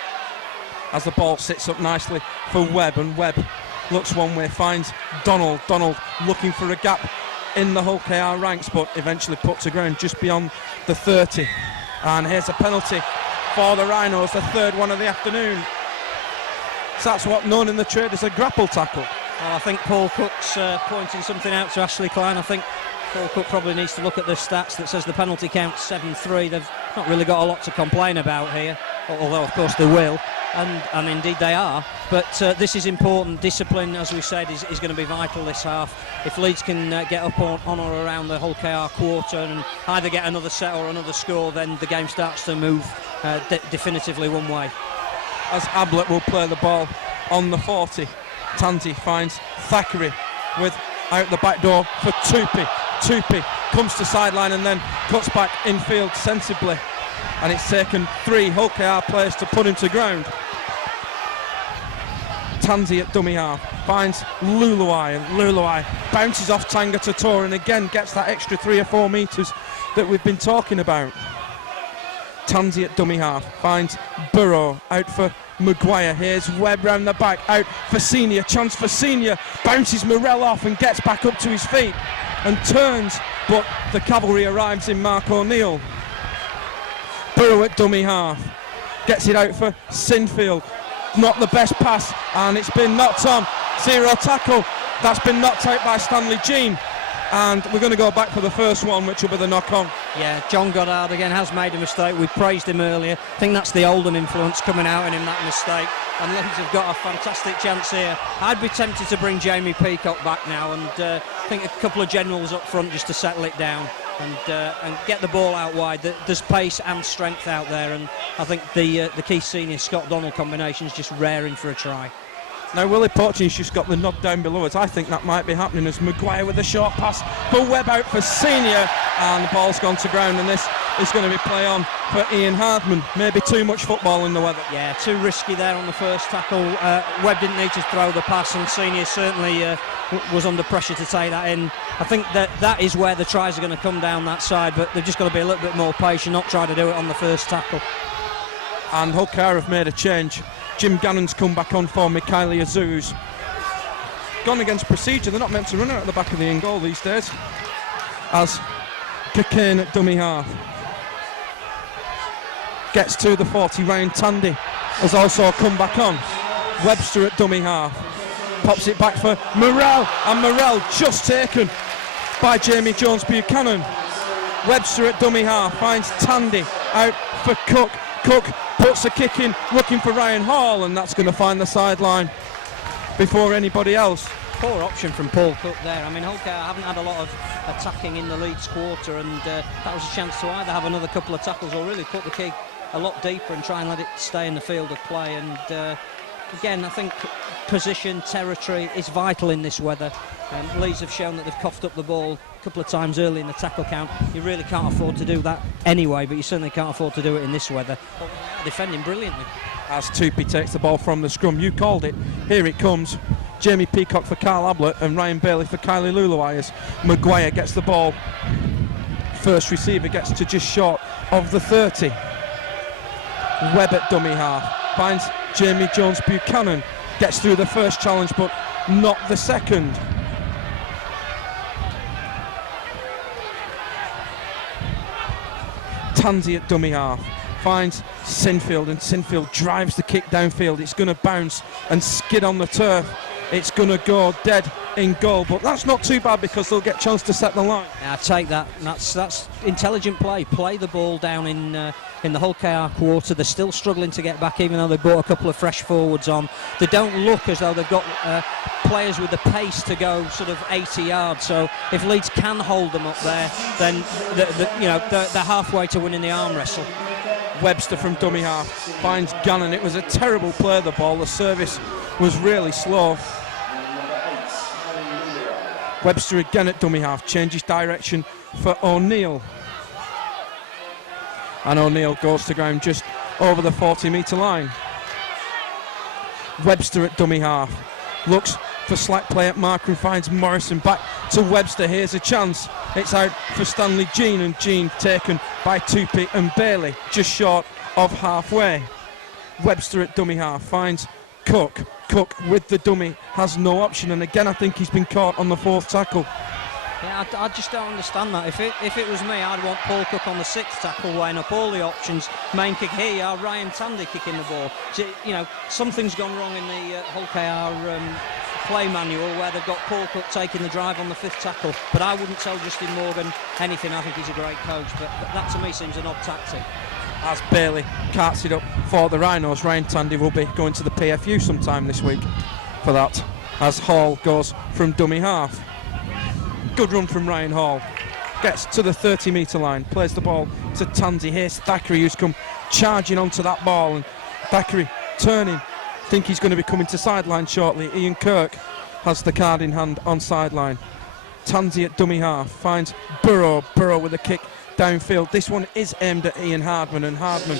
As the ball sits up nicely for Webb, and Webb looks one way, finds Donald. Donald looking for a gap in the Hull KR ranks, but eventually put to ground just beyond the 30. And here's a penalty for the Rhinos, the third one of the afternoon. So that's what's known in the trade as a grapple tackle. Well, I think Paul Cook's pointing something out to Ashley Klein. I think Paul Cook probably needs to look at the stats that says the penalty count's 7-3. They've not really got a lot to complain about here, although of course they will, and indeed they are. But this is important. Discipline, as we said, is going to be vital this half. If Leeds can get up on or around the Hull KR quarter and either get another set or another score, then the game starts to move definitively one way. As Ablett will play the ball on the 40, Tanti finds Thackeray with out the back door for Tupi. Tupi comes to sideline and then cuts back infield sensibly, and it's taken 3 Hull KR players to put him to ground. Tanzi at dummy half finds Luluai, and Luluai bounces off Tanga Tator and again gets that extra 3 or 4 metres that we've been talking about. Tanzi at dummy half finds Burrow, out for Maguire. Here's Webb round the back, out for Senior, chance for Senior, bounces Morrell off and gets back up to his feet and turns, but the cavalry arrives in Mark O'Neill. Burrow at dummy half gets it out for Sinfield, not the best pass, and it's been knocked on. 0 tackle, that's been knocked out by Stanley Jean, and we're going to go back for the first one, which will be the knock on. Yeah, John Goddard again has made a mistake. We praised him earlier. I think that's the Oldham influence coming out in him, that mistake, and Leeds have got a fantastic chance here. I'd be tempted to bring Jamie Peacock back now, and I think a couple of generals up front just to settle it down and get the ball out wide. There's pace and strength out there, and I think the Keith Senior Scott Donald combination is just raring for a try. Now Willie Porchin's just got the nod down below us. I think that might be happening as Maguire with a short pass for Webb, out for Senior, and the ball's gone to ground, and this is going to be play on for Ian Hardman. Maybe too much football in the weather. Yeah, too risky there on the first tackle. Webb didn't need to throw the pass, and Senior certainly was under pressure to take that in. I think that is where the tries are going to come down that side, but they've just got to be a little bit more patient, not try to do it on the first tackle. And Hull KR have made a change. Jim Gannon's come back on for Michaelia Zoo's gone against procedure. They're not meant to run out at the back of the in goal these days. As Cockayne at dummy half gets to the 40, Ryan Tandy has also come back on. Webster at dummy half pops it back for Morrell, and Morrell just taken by Jamie Jones Buchanan. Webster at dummy half finds Tandy, out for Cook. Cook puts a kick in looking for Ryan Hall, and that's going to find the sideline before anybody else. poor option from Paul Cook there. I mean, Hull-KR haven't had a lot of attacking in the Leeds quarter, and that was a chance to either have another couple of tackles or really put the kick a lot deeper and try and let it stay in the field of play. And again, I think position, territory is vital in this weather. Leeds have shown that they've coughed up the ball a couple of times early in the tackle count. You really can't afford to do that anyway, but you certainly can't afford to do it in this weather. Defending brilliantly. As Tupi takes the ball from the scrum, you called it. Here it comes. Jamie Peacock for Carl Ablett and Ryan Bailey for Kylie Luluai as Maguire gets the ball. First receiver gets to just short of the 30. Webb at dummy half finds Jamie Jones Buchanan, gets through the first challenge but not the second. Tansey at dummy half finds Sinfield, and Sinfield drives the kick downfield. It's going to bounce and skid on the turf. It's going to go dead in goal, but that's not too bad because they'll get a chance to set the line. Yeah, I take that. That's intelligent play. Play the ball down in the Hull-KR quarter. They're still struggling to get back, even though they've brought a couple of fresh forwards on. They don't look as though they've got players with the pace to go sort of 80 yards. So if Leeds can hold them up there, then they're halfway to winning the arm wrestle. Webster from dummy half finds Gannon. It was a terrible play, the ball. The service was really slow. Webster again at dummy half, changes direction for O'Neill. And O'Neill goes to ground just over the 40-metre line. Webster at dummy half, looks for slack play at marker and finds Morrison. Back to Webster, here's a chance. It's out for Stanley Jean, and Jean taken by Tupi and Bailey, just short of halfway. Webster at dummy half finds Cook. Cook with the dummy has no option, and again I think he's been caught on the fourth tackle. Yeah, I just don't understand that. If it was me, I'd want Paul Cook on the sixth tackle, weighing up all the options. Main kick here, you are Ryan Tandy kicking the ball. So, something's gone wrong in the Hull-KR play manual where they've got Paul Cook taking the drive on the fifth tackle. But I wouldn't tell Justin Morgan anything. I think he's a great coach, but that to me seems an odd tactic. As Bailey carts it up for the Rhinos, Ryan Tandy will be going to the PFU sometime this week for that, as Hall goes from dummy half. Good run from Ryan Hall. Gets to the 30-metre line, plays the ball to Tansey. Here's Thackeray, who's come charging onto that ball, and Thackeray turning. Think he's going to be coming to sideline shortly. Ian Kirk has the card in hand on sideline. Tansey at dummy half finds Burrow with a kick downfield. This one is aimed at Ian Hardman, and Hardman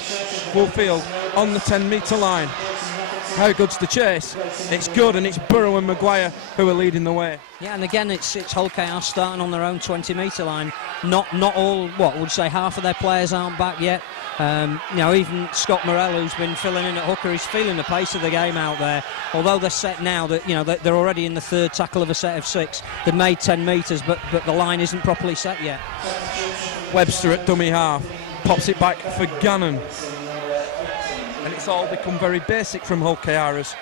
will field on the 10-metre line. How good's the chase? It's good, and it's Burrow and Maguire who are leading the way. Yeah, and again, it's Hull-KR starting on their own 20-metre line. Not all, what would say, half of their players aren't back yet. Even Scott Morell, who's been filling in at hooker, he's feeling the pace of the game out there. Although they're set now, that they're already in the third tackle of a set of 6. They've made 10 metres, but the line isn't properly set yet. Webster at dummy half, pops it back for Gannon. And it's all become very basic from Hull-KR as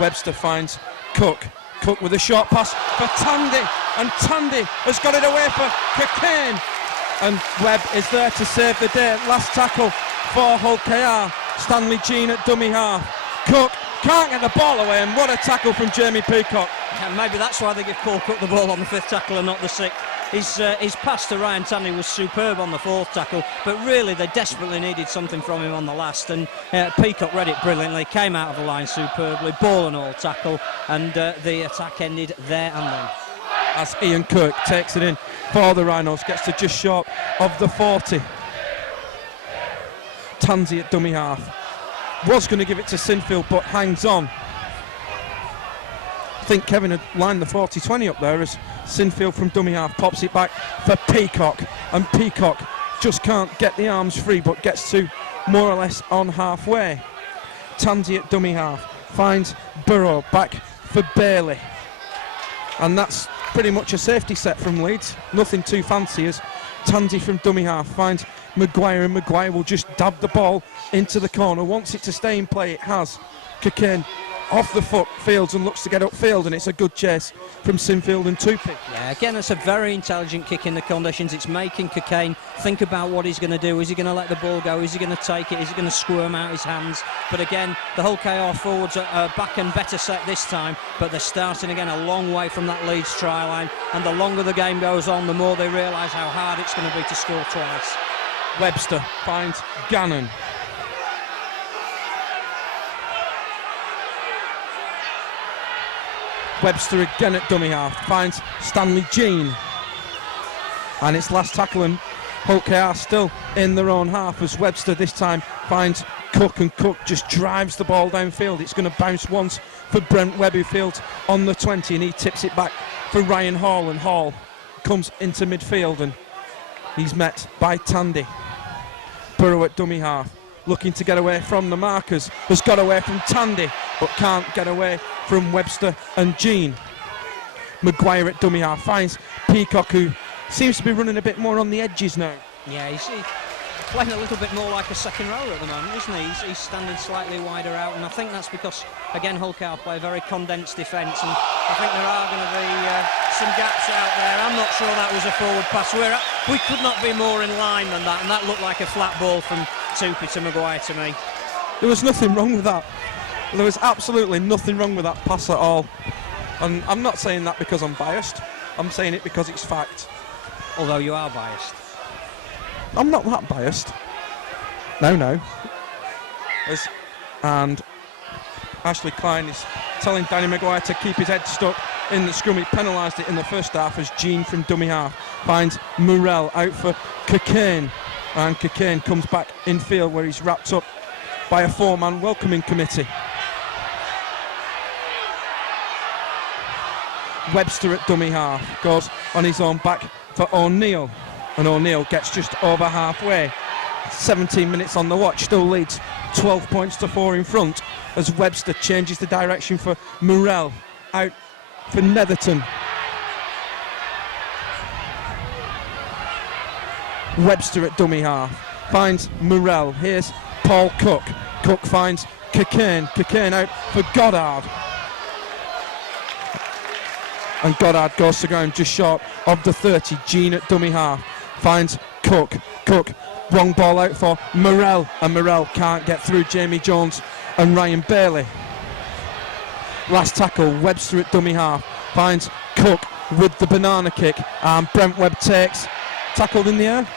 Webster finds Cook. Cook with a short pass for Tandy, and Tandy has got it away for Cockayne. And Webb is there to save the day. Last tackle for Hull-KR. Stanley Jean at dummy half. Cook can't get the ball away, and what a tackle from Jamie Peacock. And maybe that's why they give Paul Cook the ball on the fifth tackle and not the sixth. His pass to Ryan Tandy was superb on the fourth tackle, but really they desperately needed something from him on the last, and Peacock read it brilliantly, came out of the line superbly, ball and all tackle, and the attack ended there and then. As Ian Kirk takes it in for the Rhinos, gets to just short of the 40. Tansey at dummy half. Was going to give it to Sinfield, but hangs on. I think Kevin had lined the 40-20 up there as Sinfield from dummy half pops it back for Peacock, and Peacock just can't get the arms free but gets to more or less on halfway. Tansey at dummy half finds Burrow, back for Bailey, and that's pretty much a safety set from Leeds, nothing too fancy as Tansey from dummy half finds Maguire, and Maguire will just dab the ball into the corner. Wants it to stay in play, it has. Cockayne off the foot, Fields, and looks to get upfield, and it's a good chase from Sinfield and Tupi. Yeah, again, it's a very intelligent kick in the conditions. It's making Cockayne think about what he's going to do. Is he going to let the ball go? Is he going to take it? Is he going to squirm out his hands? But again, the Hull KR forwards are back and better set this time, but they're starting again a long way from that Leeds try line, and the longer the game goes on, the more they realise how hard it's going to be to score twice. Webster finds Gannon. Webster again at dummy half, finds Stanley Jean. And it's last tackle, and Hull KR still in their own half as Webster this time finds Cook, and Cook just drives the ball downfield. It's going to bounce once for Brent Webb, who fields on the 20, and he tips it back for Ryan Hall, and Hall comes into midfield, and he's met by Tandy. Burrow at dummy half, looking to get away from the markers, has got away from Tandy, but can't get away from Webster and Jean. Maguire at dummy half finds Peacock, who seems to be running a bit more on the edges now. Yeah, he's playing a little bit more like a second rower at the moment, isn't he? He's standing slightly wider out, and I think that's because, again, Hull KR play a very condensed defence, and I think there are going to be some gaps out there. I'm not sure that was a forward pass. We could not be more in line than that, and that looked like a flat ball from Tupi to Maguire to me. There was nothing wrong with that. There was absolutely nothing wrong with that pass at all. And I'm not saying that because I'm biased. I'm saying it because it's fact. Although you are biased. I'm not that biased. No. And Ashley Klein is telling Danny Maguire to keep his head stuck in the scrum. He penalised it in the first half as Jean from dummy half finds Murrell out for Cockayne. And Cockayne comes back in field where he's wrapped up by a four-man welcoming committee. Webster at dummy half goes on his own back for O'Neill, and O'Neill gets just over halfway. 17 minutes on the watch, still leads 12 points to 4 in front as Webster changes the direction for Murrell, out for Netherton. Webster at dummy half finds Murrell. Here's Paul Cook. Cook finds Cockayne. Cockayne out for Goddard. And Goddard goes to ground just short of the 30. Jean at dummy half finds Cook. Cook, wrong ball out for Murrell, and Murrell can't get through Jamie Jones and Ryan Bailey. Last tackle, Webster at dummy half finds Cook with the banana kick, and Brent Webb takes, tackled in the air.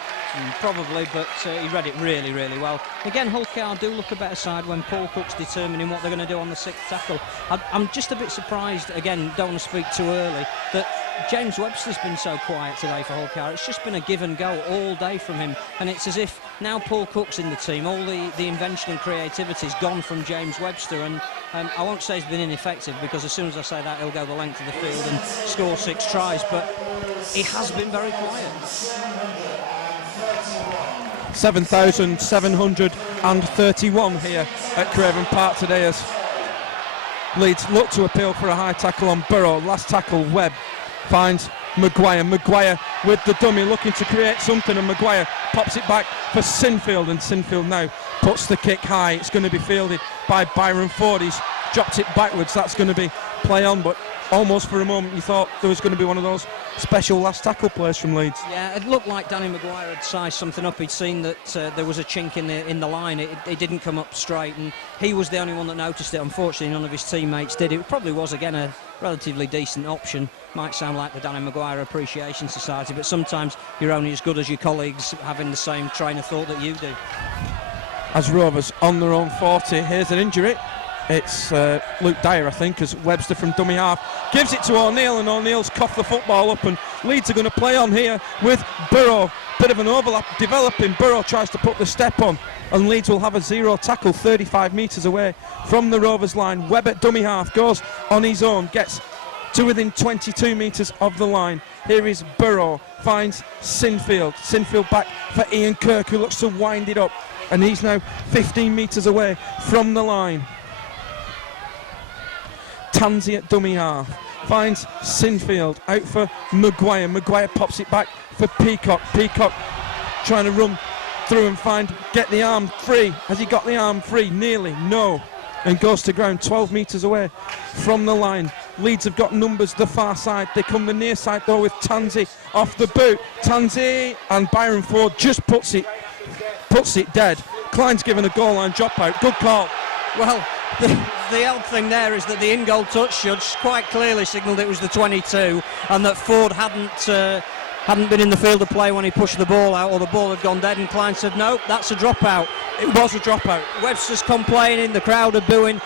Probably, but he read it really, really well. Again, Hull KR do look a better side when Paul Cook's determining what they're going to do on the sixth tackle. I'm just a bit surprised, again, don't want to speak too early, that James Webster's been so quiet today for Hull KR. It's just been a give and go all day from him, and it's as if now Paul Cook's in the team, all the invention and creativity's gone from James Webster, and I won't say he's been ineffective, because as soon as I say that, he'll go the length of the field and score 6 tries, but he has been very quiet. 7,731 here at Craven Park today as Leeds look to appeal for a high tackle on Burrow. Last tackle, Webb finds Maguire. Maguire with the dummy looking to create something, and Maguire pops it back for Sinfield, and Sinfield now puts the kick high. It's going to be fielded by Byron Ford. He's dropped it backwards. That's going to be play on, but almost for a moment you thought there was going to be one of those special last tackle plays from Leeds. Yeah, it looked like Danny Maguire had sized something up. He'd seen that there was a chink in the line. It didn't come up straight, and he was the only one that noticed it. Unfortunately, none of his teammates did. It probably was, again, a relatively decent option. Might sound like the Danny Maguire Appreciation Society, but sometimes you're only as good as your colleagues having the same train of thought that you do. As Rovers on their own 40, here's an injury. It's Luke Dyer, I think, as Webster from dummy half gives it to O'Neill, and O'Neill's coughed the football up, and Leeds are going to play on here with Burrow. Bit of an overlap developing. Burrow tries to put the step on, and Leeds will have a zero tackle 35 metres away from the Rovers line. Webb at dummy half goes on his own, gets to within 22 metres of the line. Here is Burrow, finds Sinfield. Sinfield back for Ian Kirk, who looks to wind it up, and he's now 15 metres away from the line. Tansy at dummy half finds Sinfield, out for Maguire. Maguire pops it back for Peacock. Peacock trying to run through and get the arm free. Has he got the arm free? Nearly. No. and goes to ground 12 metres away from the line. Leeds have got numbers the far side. They come the near side though with Tansey off the boot. Tansey, and Byron Ford just puts it dead. Klein's given a goal line dropout. Good call. Well, the odd thing there is that the in-goal touch judge quite clearly signalled it was the 22, and that Ford hadn't been in the field of play when he pushed the ball out, or the ball had gone dead, and Klein said no, that's a dropout. It was a dropout. Webster's complaining, the crowd are booing.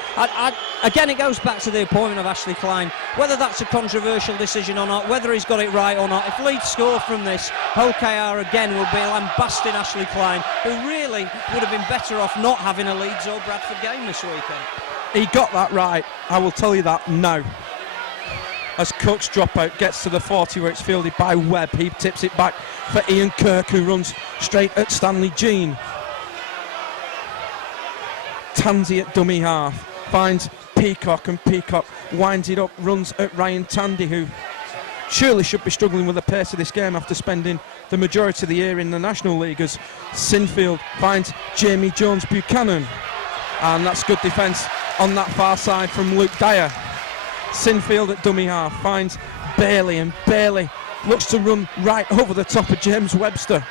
Again, it goes back to the appointment of Ashley Klein. Whether that's a controversial decision or not, whether he's got it right or not, if Leeds score from this, OKR again will be lambasting Ashley Klein, who really would have been better off not having a Leeds or Bradford game this weekend. He got that right, I will tell you that now. As Cook's dropout gets to the 40 where it's fielded by Webb, he tips it back for Ian Kirk, who runs straight at Stanley Jean. Tansey at dummy half finds Peacock, and Peacock winds it up, runs at Ryan Tandy, who surely should be struggling with the pace of this game after spending the majority of the year in the National League. As Sinfield finds Jamie Jones Buchanan, and that's good defence on that far side from Luke Dyer. Sinfield at dummy half finds Bailey, and Bailey looks to run right over the top of James Webster,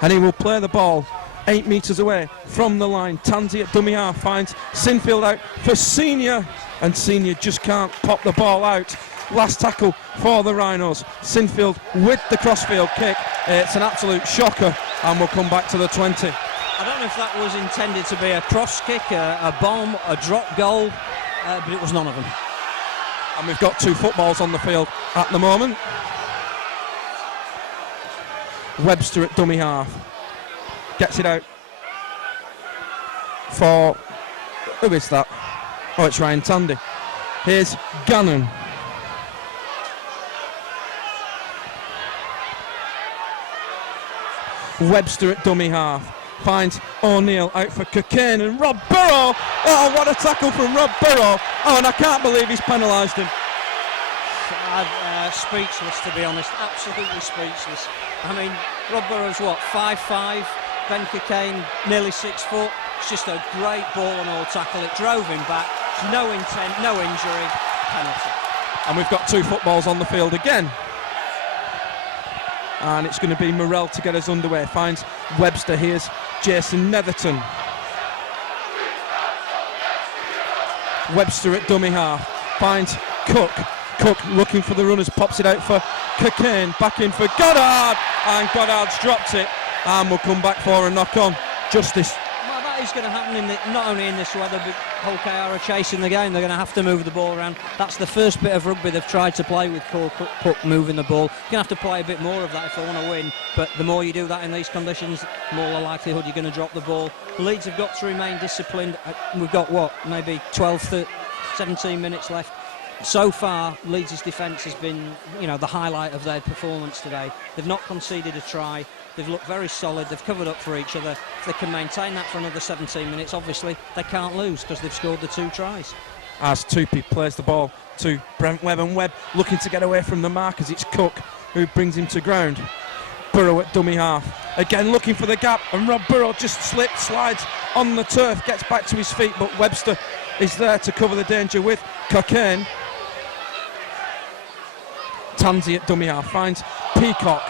and he will play the ball 8 metres away from the line. Tansey at dummy half finds Sinfield out for Senior, and Senior just can't pop the ball out. Last tackle for the Rhinos. Sinfield with the crossfield kick. It's an absolute shocker, and we'll come back to the 20. I don't know if that was intended to be a cross kick, a bomb, a drop goal, but it was none of them. And we've got 2 footballs on the field at the moment. Webster at dummy half gets it out for, who is that? Oh, it's Ryan Tandy. Here's Gannon. Webster at dummy half finds O'Neill out for Cocaine, and Rob Burrow. Oh, what a tackle from Rob Burrow. Oh, and I can't believe he's penalised him. Speechless, to be honest, absolutely speechless. I mean, Rob Burrow's what, 5'5", Ben Cocaine nearly 6 foot. It's just a great ball and all tackle. It drove him back, no intent, no injury, penalty. And we've got 2 footballs on the field again. And it's going to be Morell to get us underway. Finds Webster. Here's Jason Netherton. Webster at dummy half finds Cook. Cook looking for the runners, pops it out for Cocaine. Back in for Goddard, and Goddard's dropped it, and we'll come back for a knock on. Justice. Well, that is going to happen not only in this weather, but Hull KR are chasing the game. They're going to have to move the ball around. That's the first bit of rugby they've tried to play with Cook moving the ball. You're going to have to play a bit more of that if they want to win, but the more you do that in these conditions, the more the likelihood you're going to drop the ball. Leeds have got to remain disciplined. We've got maybe 12, 17 minutes left. So far, Leeds' defence has been, the highlight of their performance today. They've not conceded a try. They've looked very solid. They've covered up for each other. If they can maintain that for another 17 minutes, obviously they can't lose because they've scored the 2 tries. As Tupi plays the ball to Brent Webb, and Webb looking to get away from the mark as it's Cook who brings him to ground. Burrow at dummy half, again looking for the gap, and Rob Burrow just slides on the turf, gets back to his feet, but Webster is there to cover the danger with Cocaine. Tansey at dummy half finds Peacock.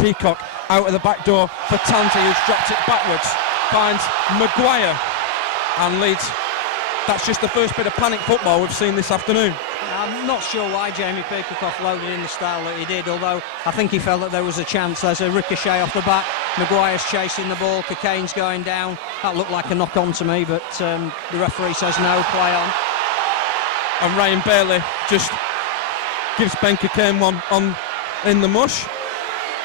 Peacock out of the back door for Tansey, who's dropped it backwards. Finds Maguire, and Leeds. That's just the first bit of panic football we've seen this afternoon. I'm not sure why Jamie Peacock offloaded in the style that he did, although I think he felt that there was a chance. There's a ricochet off the back. Maguire's chasing the ball. Cocaine's going down. That looked like a knock-on to me, but the referee says no, play on. And Ryan Bailey just gives Ben Cocaine one on in the mush.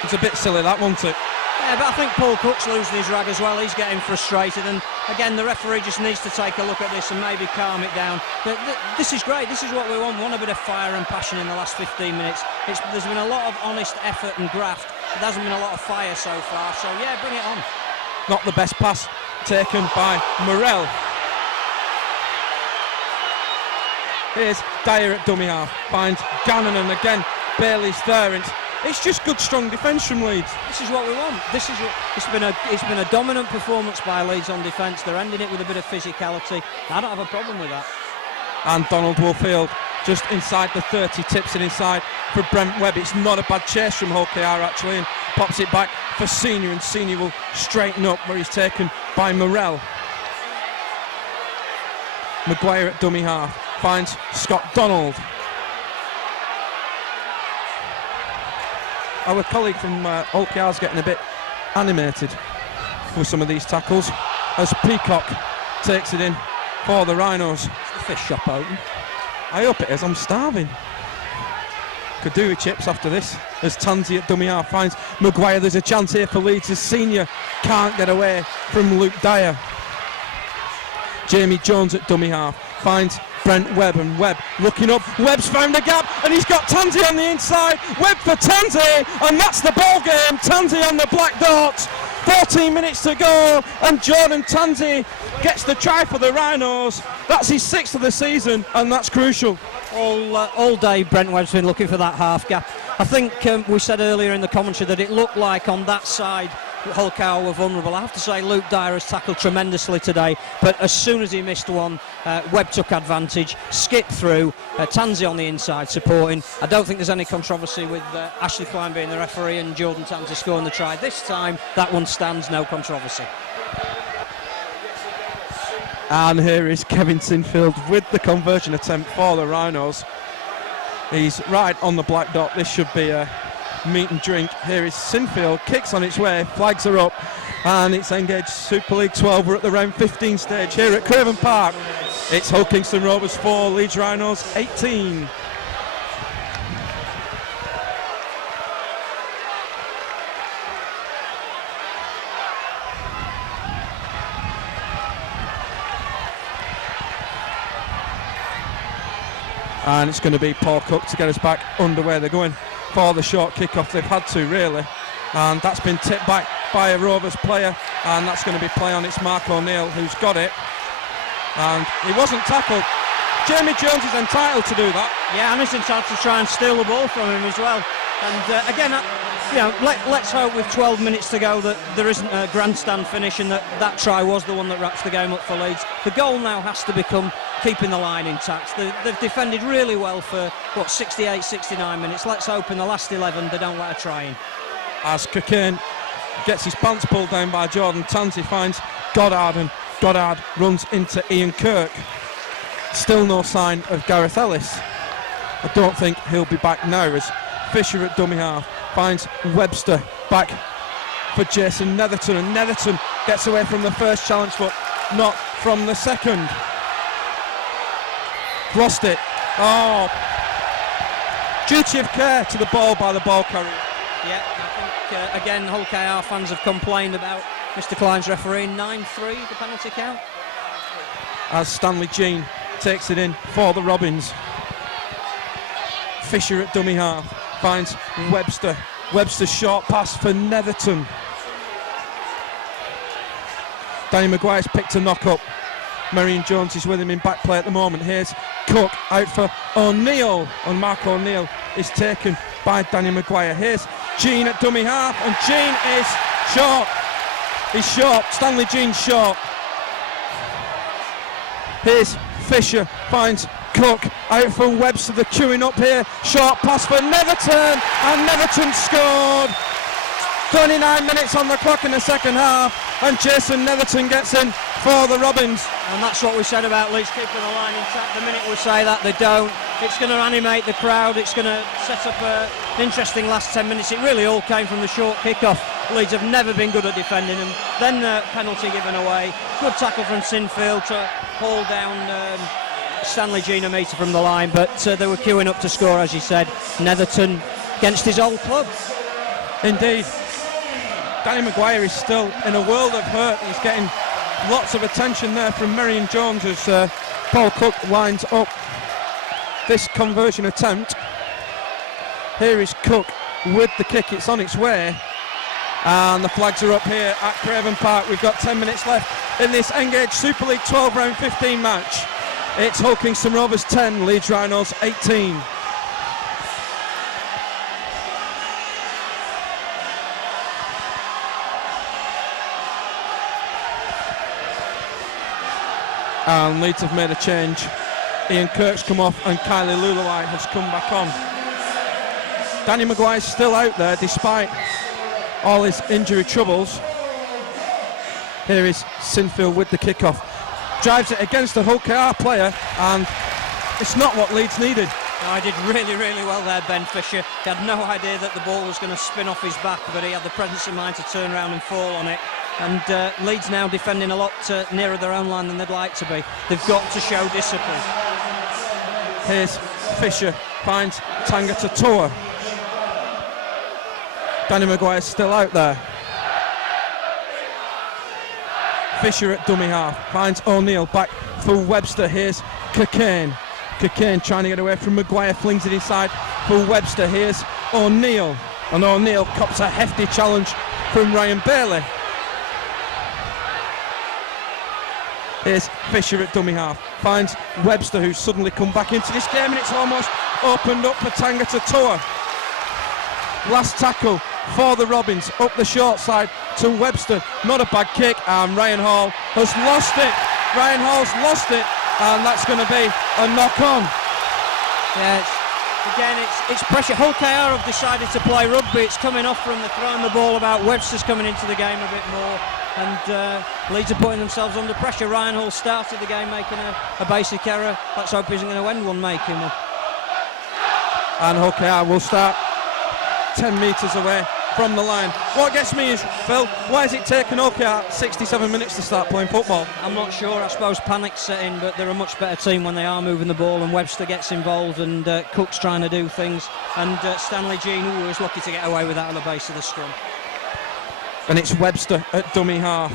It's a bit silly, that, wasn't it? Yeah, but I think Paul Cook's losing his rag as well. He's getting frustrated, and again the referee just needs to take a look at this and maybe calm it down. But this is great. This is what we want. We want a bit of fire and passion in the last 15 minutes. There's been a lot of honest effort and graft, but there hasn't been a lot of fire so far. So yeah, bring it on. Not the best pass taken by Morell. Here's Dyer at dummy half, finds Gannon, and again Bailey's there, and It's just good, strong defence from Leeds. This is what we want. It's been a dominant performance by Leeds on defence. They're ending it with a bit of physicality. I don't have a problem with that. And Donald will field just inside the 30, tips it inside for Brent Webb. It's not a bad chase from Hull KR actually, and pops it back for Senior, and Senior will straighten up where he's taken by Morell. Maguire at dummy half finds Scott Donald. Our colleague from Hull KR is getting a bit animated with some of these tackles as Peacock takes it in for the Rhinos. Is the fish shop open? I hope it is, I'm starving. Could do with chips after this, as Tansey at dummy half finds Maguire. There's a chance here for Leeds as Senior can't get away from Luke Dyer. Jamie Jones at dummy half finds Brent Webb, and Webb looking up. Webb's found a gap and he's got Tansey on the inside. Webb for Tansey, and that's the ball game. Tansey on the black dot. 14 minutes to go, and Jordan Tansey gets the try for the Rhinos. That's his 6th of the season, and that's crucial. All day Brent Webb's been looking for that half gap. I think we said earlier in the commentary that it looked like on that side Hull KR were vulnerable. I have to say Luke Dyer has tackled tremendously today, but as soon as he missed one, Webb took advantage, skipped through, Tansey on the inside supporting. I don't think there's any controversy with Ashley Klein being the referee and Jordan Tansey scoring the try. This time that one stands, no controversy. And here is Kevin Sinfield with the conversion attempt for the Rhinos. He's right on the black dot. This should be a meat and drink. Here is Sinfield, kicks on its way, flags are up, and it's engaged Super League 12. We're at the round 15 stage here at Craven Park. It's Hull Kingston Rovers 4, Leeds Rhinos 18. And it's going to be Paul Cook to get us back underway. They're going for the short kick-off. They've had to, really. And that's been tipped back by a Rovers player. And that's going to be play on. It's Mark O'Neill who's got it. And he wasn't tackled. Jamie Jones is entitled to do that. Yeah, and he's entitled to try and steal the ball from him as well. And again, let's hope with 12 minutes to go that there isn't a grandstand finish and that try was the one that wraps the game up for Leeds. The goal now has to become keeping the line intact. They've defended really well for, 68, 69 minutes. Let's hope in the last 11 they don't let a try in. As Cockayne gets his pants pulled down by Jordan Tansey, finds Goddard, and Goddard runs into Ian Kirk. Still no sign of Gareth Ellis. I don't think he'll be back now, as Fisher at dummy half finds Webster back for Jason Netherton, and Netherton gets away from the first challenge but not from the second. Lost it. Oh, duty of care to the ball by the ball carrier. Yeah, I think again Hull KR fans have complained about Mr. Klein's refereeing. 9-3 the penalty count. As Stanley Jean takes it in for the Robins. Fisher at dummy half finds Webster. Webster's short pass for Netherton. Danny Maguire's picked a knock up. Marion Jones is with him in back play at the moment. Here's Cook out for O'Neill, and Mark O'Neill is taken by Danny Maguire. Here's Jean at dummy half, and Jean is short. He's short. Stanley Jean's short. Here's Fisher, finds Cook out for Webster. They're queuing up here. Short pass for Netherton, and Netherton scored. 29 minutes on the clock in the second half, and Jason Netherton gets in for the Robins. And that's what we said about Leeds keeping the line intact. The minute we say that, they don't. It's going to animate the crowd. It's going to set up an interesting last 10 minutes. It really all came from the short kick-off. Leeds have never been good at defending, and then the penalty given away. Good tackle from Sinfield to haul down Stanley Jean a metre from the line, but they were queuing up to score, as you said. Netherton against his old club. Indeed. Danny Maguire is still in a world of hurt. He's getting lots of attention there from Marion Jones as Paul Cook lines up this conversion attempt. Here is Cook with the kick. It's on its way, and the flags are up here at Craven Park. We've got 10 minutes left in this Engage Super League 12 round 15 match. It's Hull Kingston Rovers 10, Leeds Rhinos 18. And Leeds have made a change. Ian Kirk's come off and Kylie Lulawai has come back on. Danny Maguire's still out there despite all his injury troubles. Here is Sinfield with the kickoff. Drives it against the Hull KR player, and it's not what Leeds needed. No, he did really, really well there, Ben Fisher. He had no idea that the ball was going to spin off his back, but he had the presence of mind to turn around and fall on it. And Leeds now defending a lot nearer their own line than they'd like to be. They've got to show discipline. Here's Fisher, finds Tanga Tatoa. Danny Maguire's still out there. Fisher at dummy half, finds O'Neill, back for Webster. Here's Cockayne. Cockayne trying to get away from Maguire, flings it inside for Webster. Here's O'Neill, and O'Neill cops a hefty challenge from Ryan Bailey. Here's Fisher at dummy half, finds Webster, who's suddenly come back into this game, and it's almost opened up for Tanga Tatoa. Last tackle for the Robins, up the short side to Webster, not a bad kick, and Ryan Hall has lost it. Ryan Hall's lost it, and that's going to be a knock-on. Yeah, it's pressure. Hull KR have decided to play rugby. It's coming off from the throwing the ball about. Webster's coming into the game a bit more, and Leeds are putting themselves under pressure. Ryan Hall started the game making a basic error. Let's hope he isn't going to end one making one. And Hull KR will start 10 metres away from the line. What gets me is, Phil, why has it taken Hull KR 67 minutes to start playing football? I'm not sure. I suppose panic's setting, but they're a much better team when they are moving the ball, and Webster gets involved, and Cook's trying to do things, and Stanley Jean was lucky to get away with that on the base of the scrum. And it's Webster at dummy half,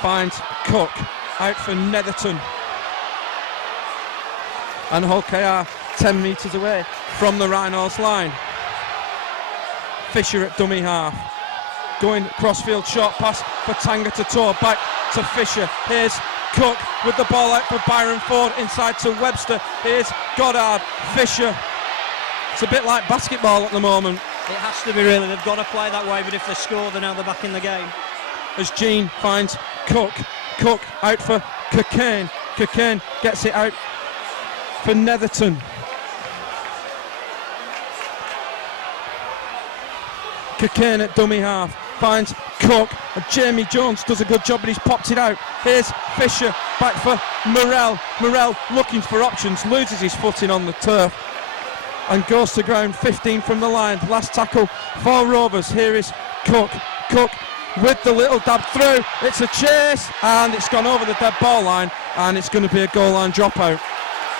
finds Cook, out for Netherton. And Hull KR 10 metres away from the Rhinos line. Fisher at dummy half, going crossfield, short pass for Tanga Tatoa, back to Fisher. Here's Cook with the ball out for Byron Ford, inside to Webster. Here's Goddard, Fisher. It's a bit like basketball at the moment. It has to be, really. They've got to play that way, but if they score, then now they're back in the game. As Jean finds Cook, Cook out for Cockayne. Cockayne gets it out for Netherton. Cockayne at dummy half, finds Cook, and Jamie Jones does a good job, but he's popped it out. Here's Fisher, back for Morrell. Morrell looking for options, loses his footing on the turf and goes to ground 15 from the line. Last tackle for Rovers. Here is Cook. Cook with the little dab through. It's a chase, and it's gone over the dead ball line, and it's going to be a goal line dropout.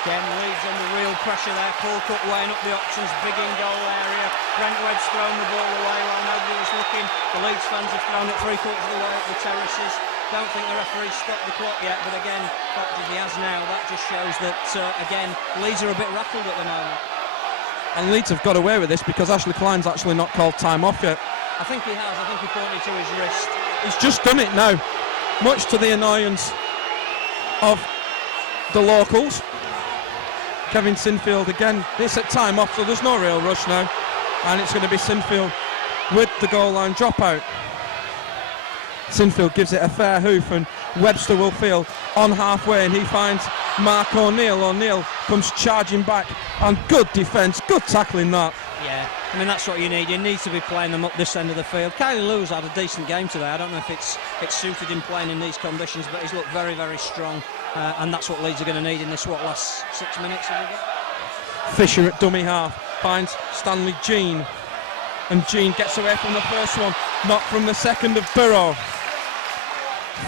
Again, Leeds under real pressure there. Paul Cook weighing up the options, big in goal area. Brent Webb's thrown the ball away while nobody was looking. The Leeds fans have thrown it 3/4 of the way up the terraces. Don't think the referee's stopped the clock yet, but again, the fact that he has now, that just shows that, again, Leeds are a bit rattled at the moment. And Leeds have got away with this because Ashley Klein's actually not called time off yet. I think he has. I think he pointed to his wrist. He's just done it now, much to the annoyance of the locals. Kevin Sinfield again, it's at time off, so there's no real rush now, and it's going to be Sinfield with the goal line dropout. Sinfield gives it a fair hoof, and Webster will field on halfway, and he finds Mark O'Neill. O'Neill comes charging back, and good defence, good tackling that. Yeah, I mean, that's what you need. You need to be playing them up this end of the field. Kylie Lewis had a decent game today. I don't know if it's suited him playing in these conditions, but he's looked very, very strong. And that's what Leeds are going to need in this, last 6 minutes have we got? Fisher at dummy half, finds Stanley Jean. And Jean gets away from the first one, not from the second of Burrow.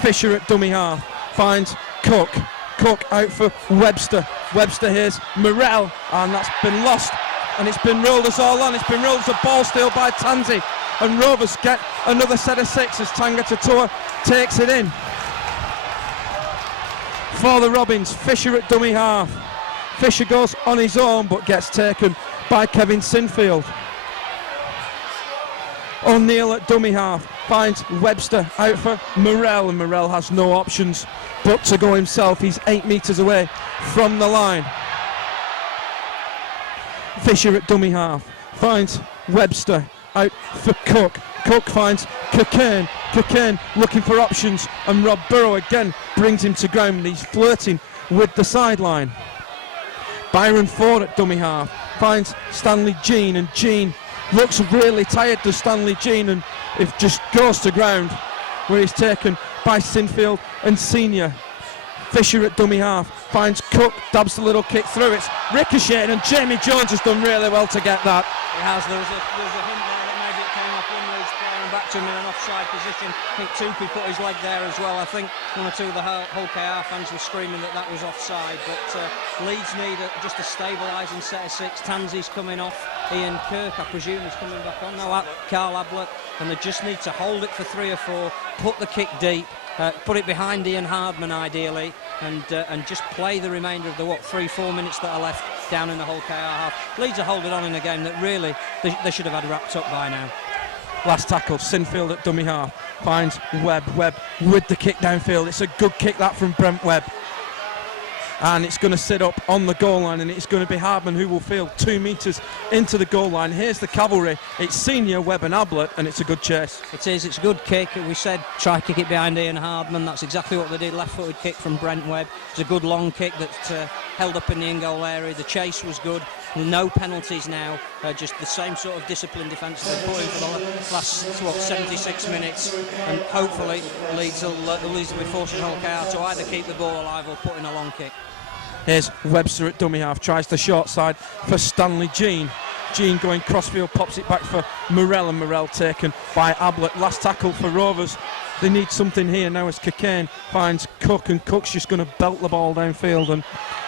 Fisher at dummy half, finds Cook. Cook out for Webster. Webster here's Morrell, and that's been lost. And it's been rolled us all on. It's been rolled as a ball steal by Tansey. And Rovers get another set of 6 as Tanga Tatoa takes it in. For the Robins, Fisher at dummy half. Fisher goes on his own but gets taken by Kevin Sinfield. O'Neill at dummy half finds Webster out for Morrell, and Morrell has no options but to go himself. He's 8 metres away from the line. Fisher at dummy half finds Webster out for Cook. Cook finds Cockayne. Cockayne looking for options, and Rob Burrow again brings him to ground. He's flirting with the sideline. Byron Ford at dummy half finds Stanley Jean, and Jean looks really tired to Stanley Jean, and it just goes to ground where he's taken by Sinfield and Senior. Fisher at dummy half finds Cook, dabs the little kick through, it's ricocheted, and Jamie Jones has done really well to get that. He has. There was a hint there that maybe it came off one Leeds player and back to him in an offside position. I think Tupi put his leg there as well. I think one or two of the Hull KR fans were screaming that was offside, but Leeds need just a stabilising set of six. Tansy's coming off. Ian Kirk, I presume, is coming back on now. Carl Ablett, and they just need to hold it for 3 or 4, put the kick deep, put it behind Ian Hardman ideally, and just play the remainder of the 3-4 minutes that are left down in the Hull KR half. Leeds are holding on in a game that really they should have had wrapped up by now. Last tackle, Sinfield at dummy half finds Webb with the kick downfield. It's a good kick that from Brent Webb, and it's going to sit up on the goal line, and it's going to be Hardman who will field 2 metres into the goal line. Here's the cavalry. It's Senior, Webb and Ablett, and it's a good chase. It is. It's a good kick. We said try kick it behind Ian Hardman. That's exactly what they did. Left-footed kick from Brent Webb. It's a good long kick that held up in the in-goal area. The chase was good. No penalties now. Just the same sort of disciplined defence they've put in for the last 76 minutes, and hopefully Leeds will be forcing Hull KR to either keep the ball alive or put in a long kick. Here's Webster at dummy half, tries the short side for Stanley Jean. Jean going crossfield, pops it back for Morel, and Morel taken by Ablett. Last tackle for Rovers. They need something here now as Cockayne finds Cook, and Cook's just going to belt the ball downfield, and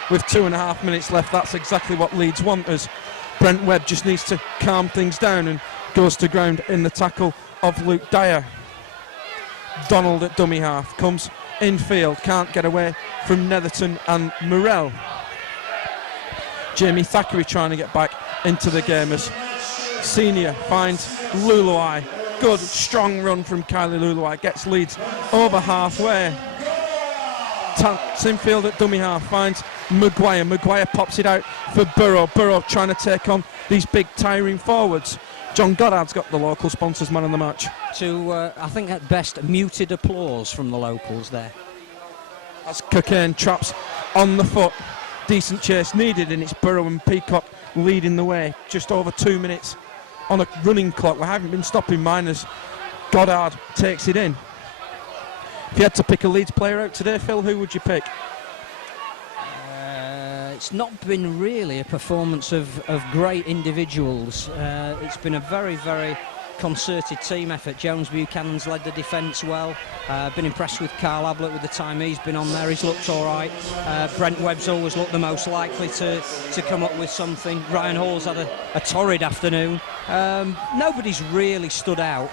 with 2.5 minutes left, that's exactly what Leeds want, as Brent Webb just needs to calm things down and goes to ground in the tackle of Luke Dyer. Donald at dummy half comes infield, can't get away from Netherton and Morel. Jamie Thackeray trying to get back into the game as Senior finds Luluai. Good strong run from Kylie Luluai, gets Leeds over halfway. Sinfield at dummy half finds Maguire pops it out for Burrow trying to take on these big tiring forwards. John Goddard's got the local sponsors man of the match. I think at best muted applause from the locals there. As Cockayne traps on the foot, decent chase needed, and it's Burrow and Peacock leading the way. Just over 2 minutes on a running clock. We haven't been stopping mine as Goddard takes it in. If you had to pick a Leeds player out today, Phil, who would you pick? It's not been really a performance of great individuals. It's been a very, very concerted team effort. Jones Buchanan's led the defence well. Been impressed with Carl Ablett with the time he's been on there. He's looked all right. Brent Webb's always looked the most likely to come up with something. Ryan Hall's had a torrid afternoon. Nobody's really stood out.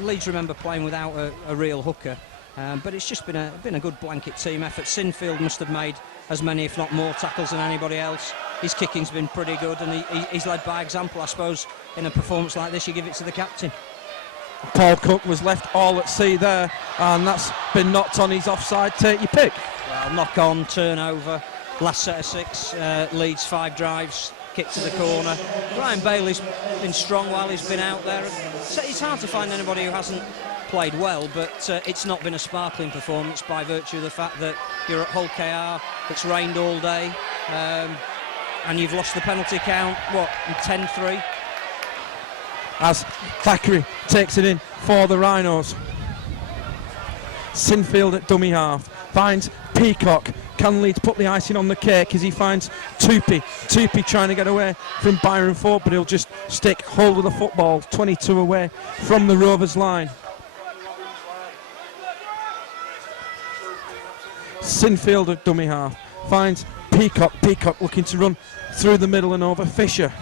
Leeds remember playing without a real hooker. But it's just been a good blanket team effort. Sinfield must have made as many, if not more, tackles than anybody else. His kicking's been pretty good, and he's led by example. I suppose in a performance like this, you give it to the captain. Paul Cook was left all at sea there, and that's been knocked on his offside. Take your pick. Well, knock on, turnover, last set of 6, Leeds 5 drives, kick to the corner. Ryan Bailey's been strong while he's been out there. So it's hard to find anybody who hasn't played well, but it's not been a sparkling performance by virtue of the fact that you're at Hull KR, it's rained all day, and you've lost the penalty count, 10-3? As Thackeray takes it in for the Rhinos. Sinfield at dummy half finds Peacock. Can Leeds put the icing on the cake as he finds Tupi trying to get away from Byron Ford, but he'll just stick hold of the football, 22 away from the Rovers line. Sinfield at dummy half finds Peacock looking to run through the middle and over Fisher.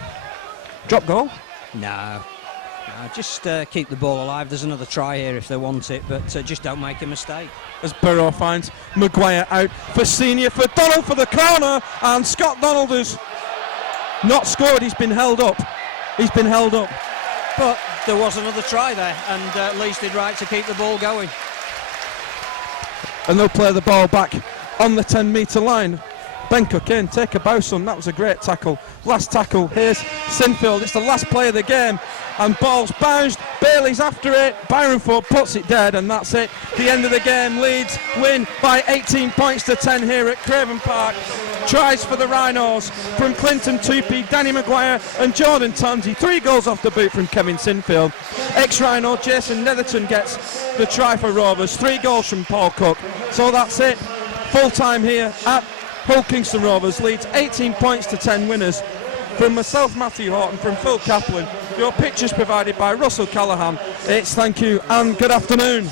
Drop goal? No, just keep the ball alive. There's another try here if they want it, but just don't make a mistake. As Burrow finds Maguire out for Senior, for Donald for the corner, and Scott Donald has not scored. He's been held up. But there was another try there, and Leeds did right to keep the ball going. And they'll play the ball back on the 10-metre line. Ben Cockayne, take a bow, son. That was a great tackle. Last tackle, here's Sinfield. It's the last play of the game. and ball's bounced. Bailey's after it. Byron Ford puts it dead, and that's it. The end of the game. Leeds win by 18 points to 10 here at Craven Park. Tries for the Rhinos from Clinton Tupy, Danny Maguire and Jordan Tonzi. 3 goals off the boot from Kevin Sinfield. Ex-Rhino Jason Netherton gets the try for Rovers. 3 goals from Paul Cook. So that's it. Full time here at Hull Kingston Rovers. Leeds 18 points to 10 winners. From myself, Matthew Horton, from Phil Kaplan. Your pictures provided by Russell Callahan. It's thank you and good afternoon.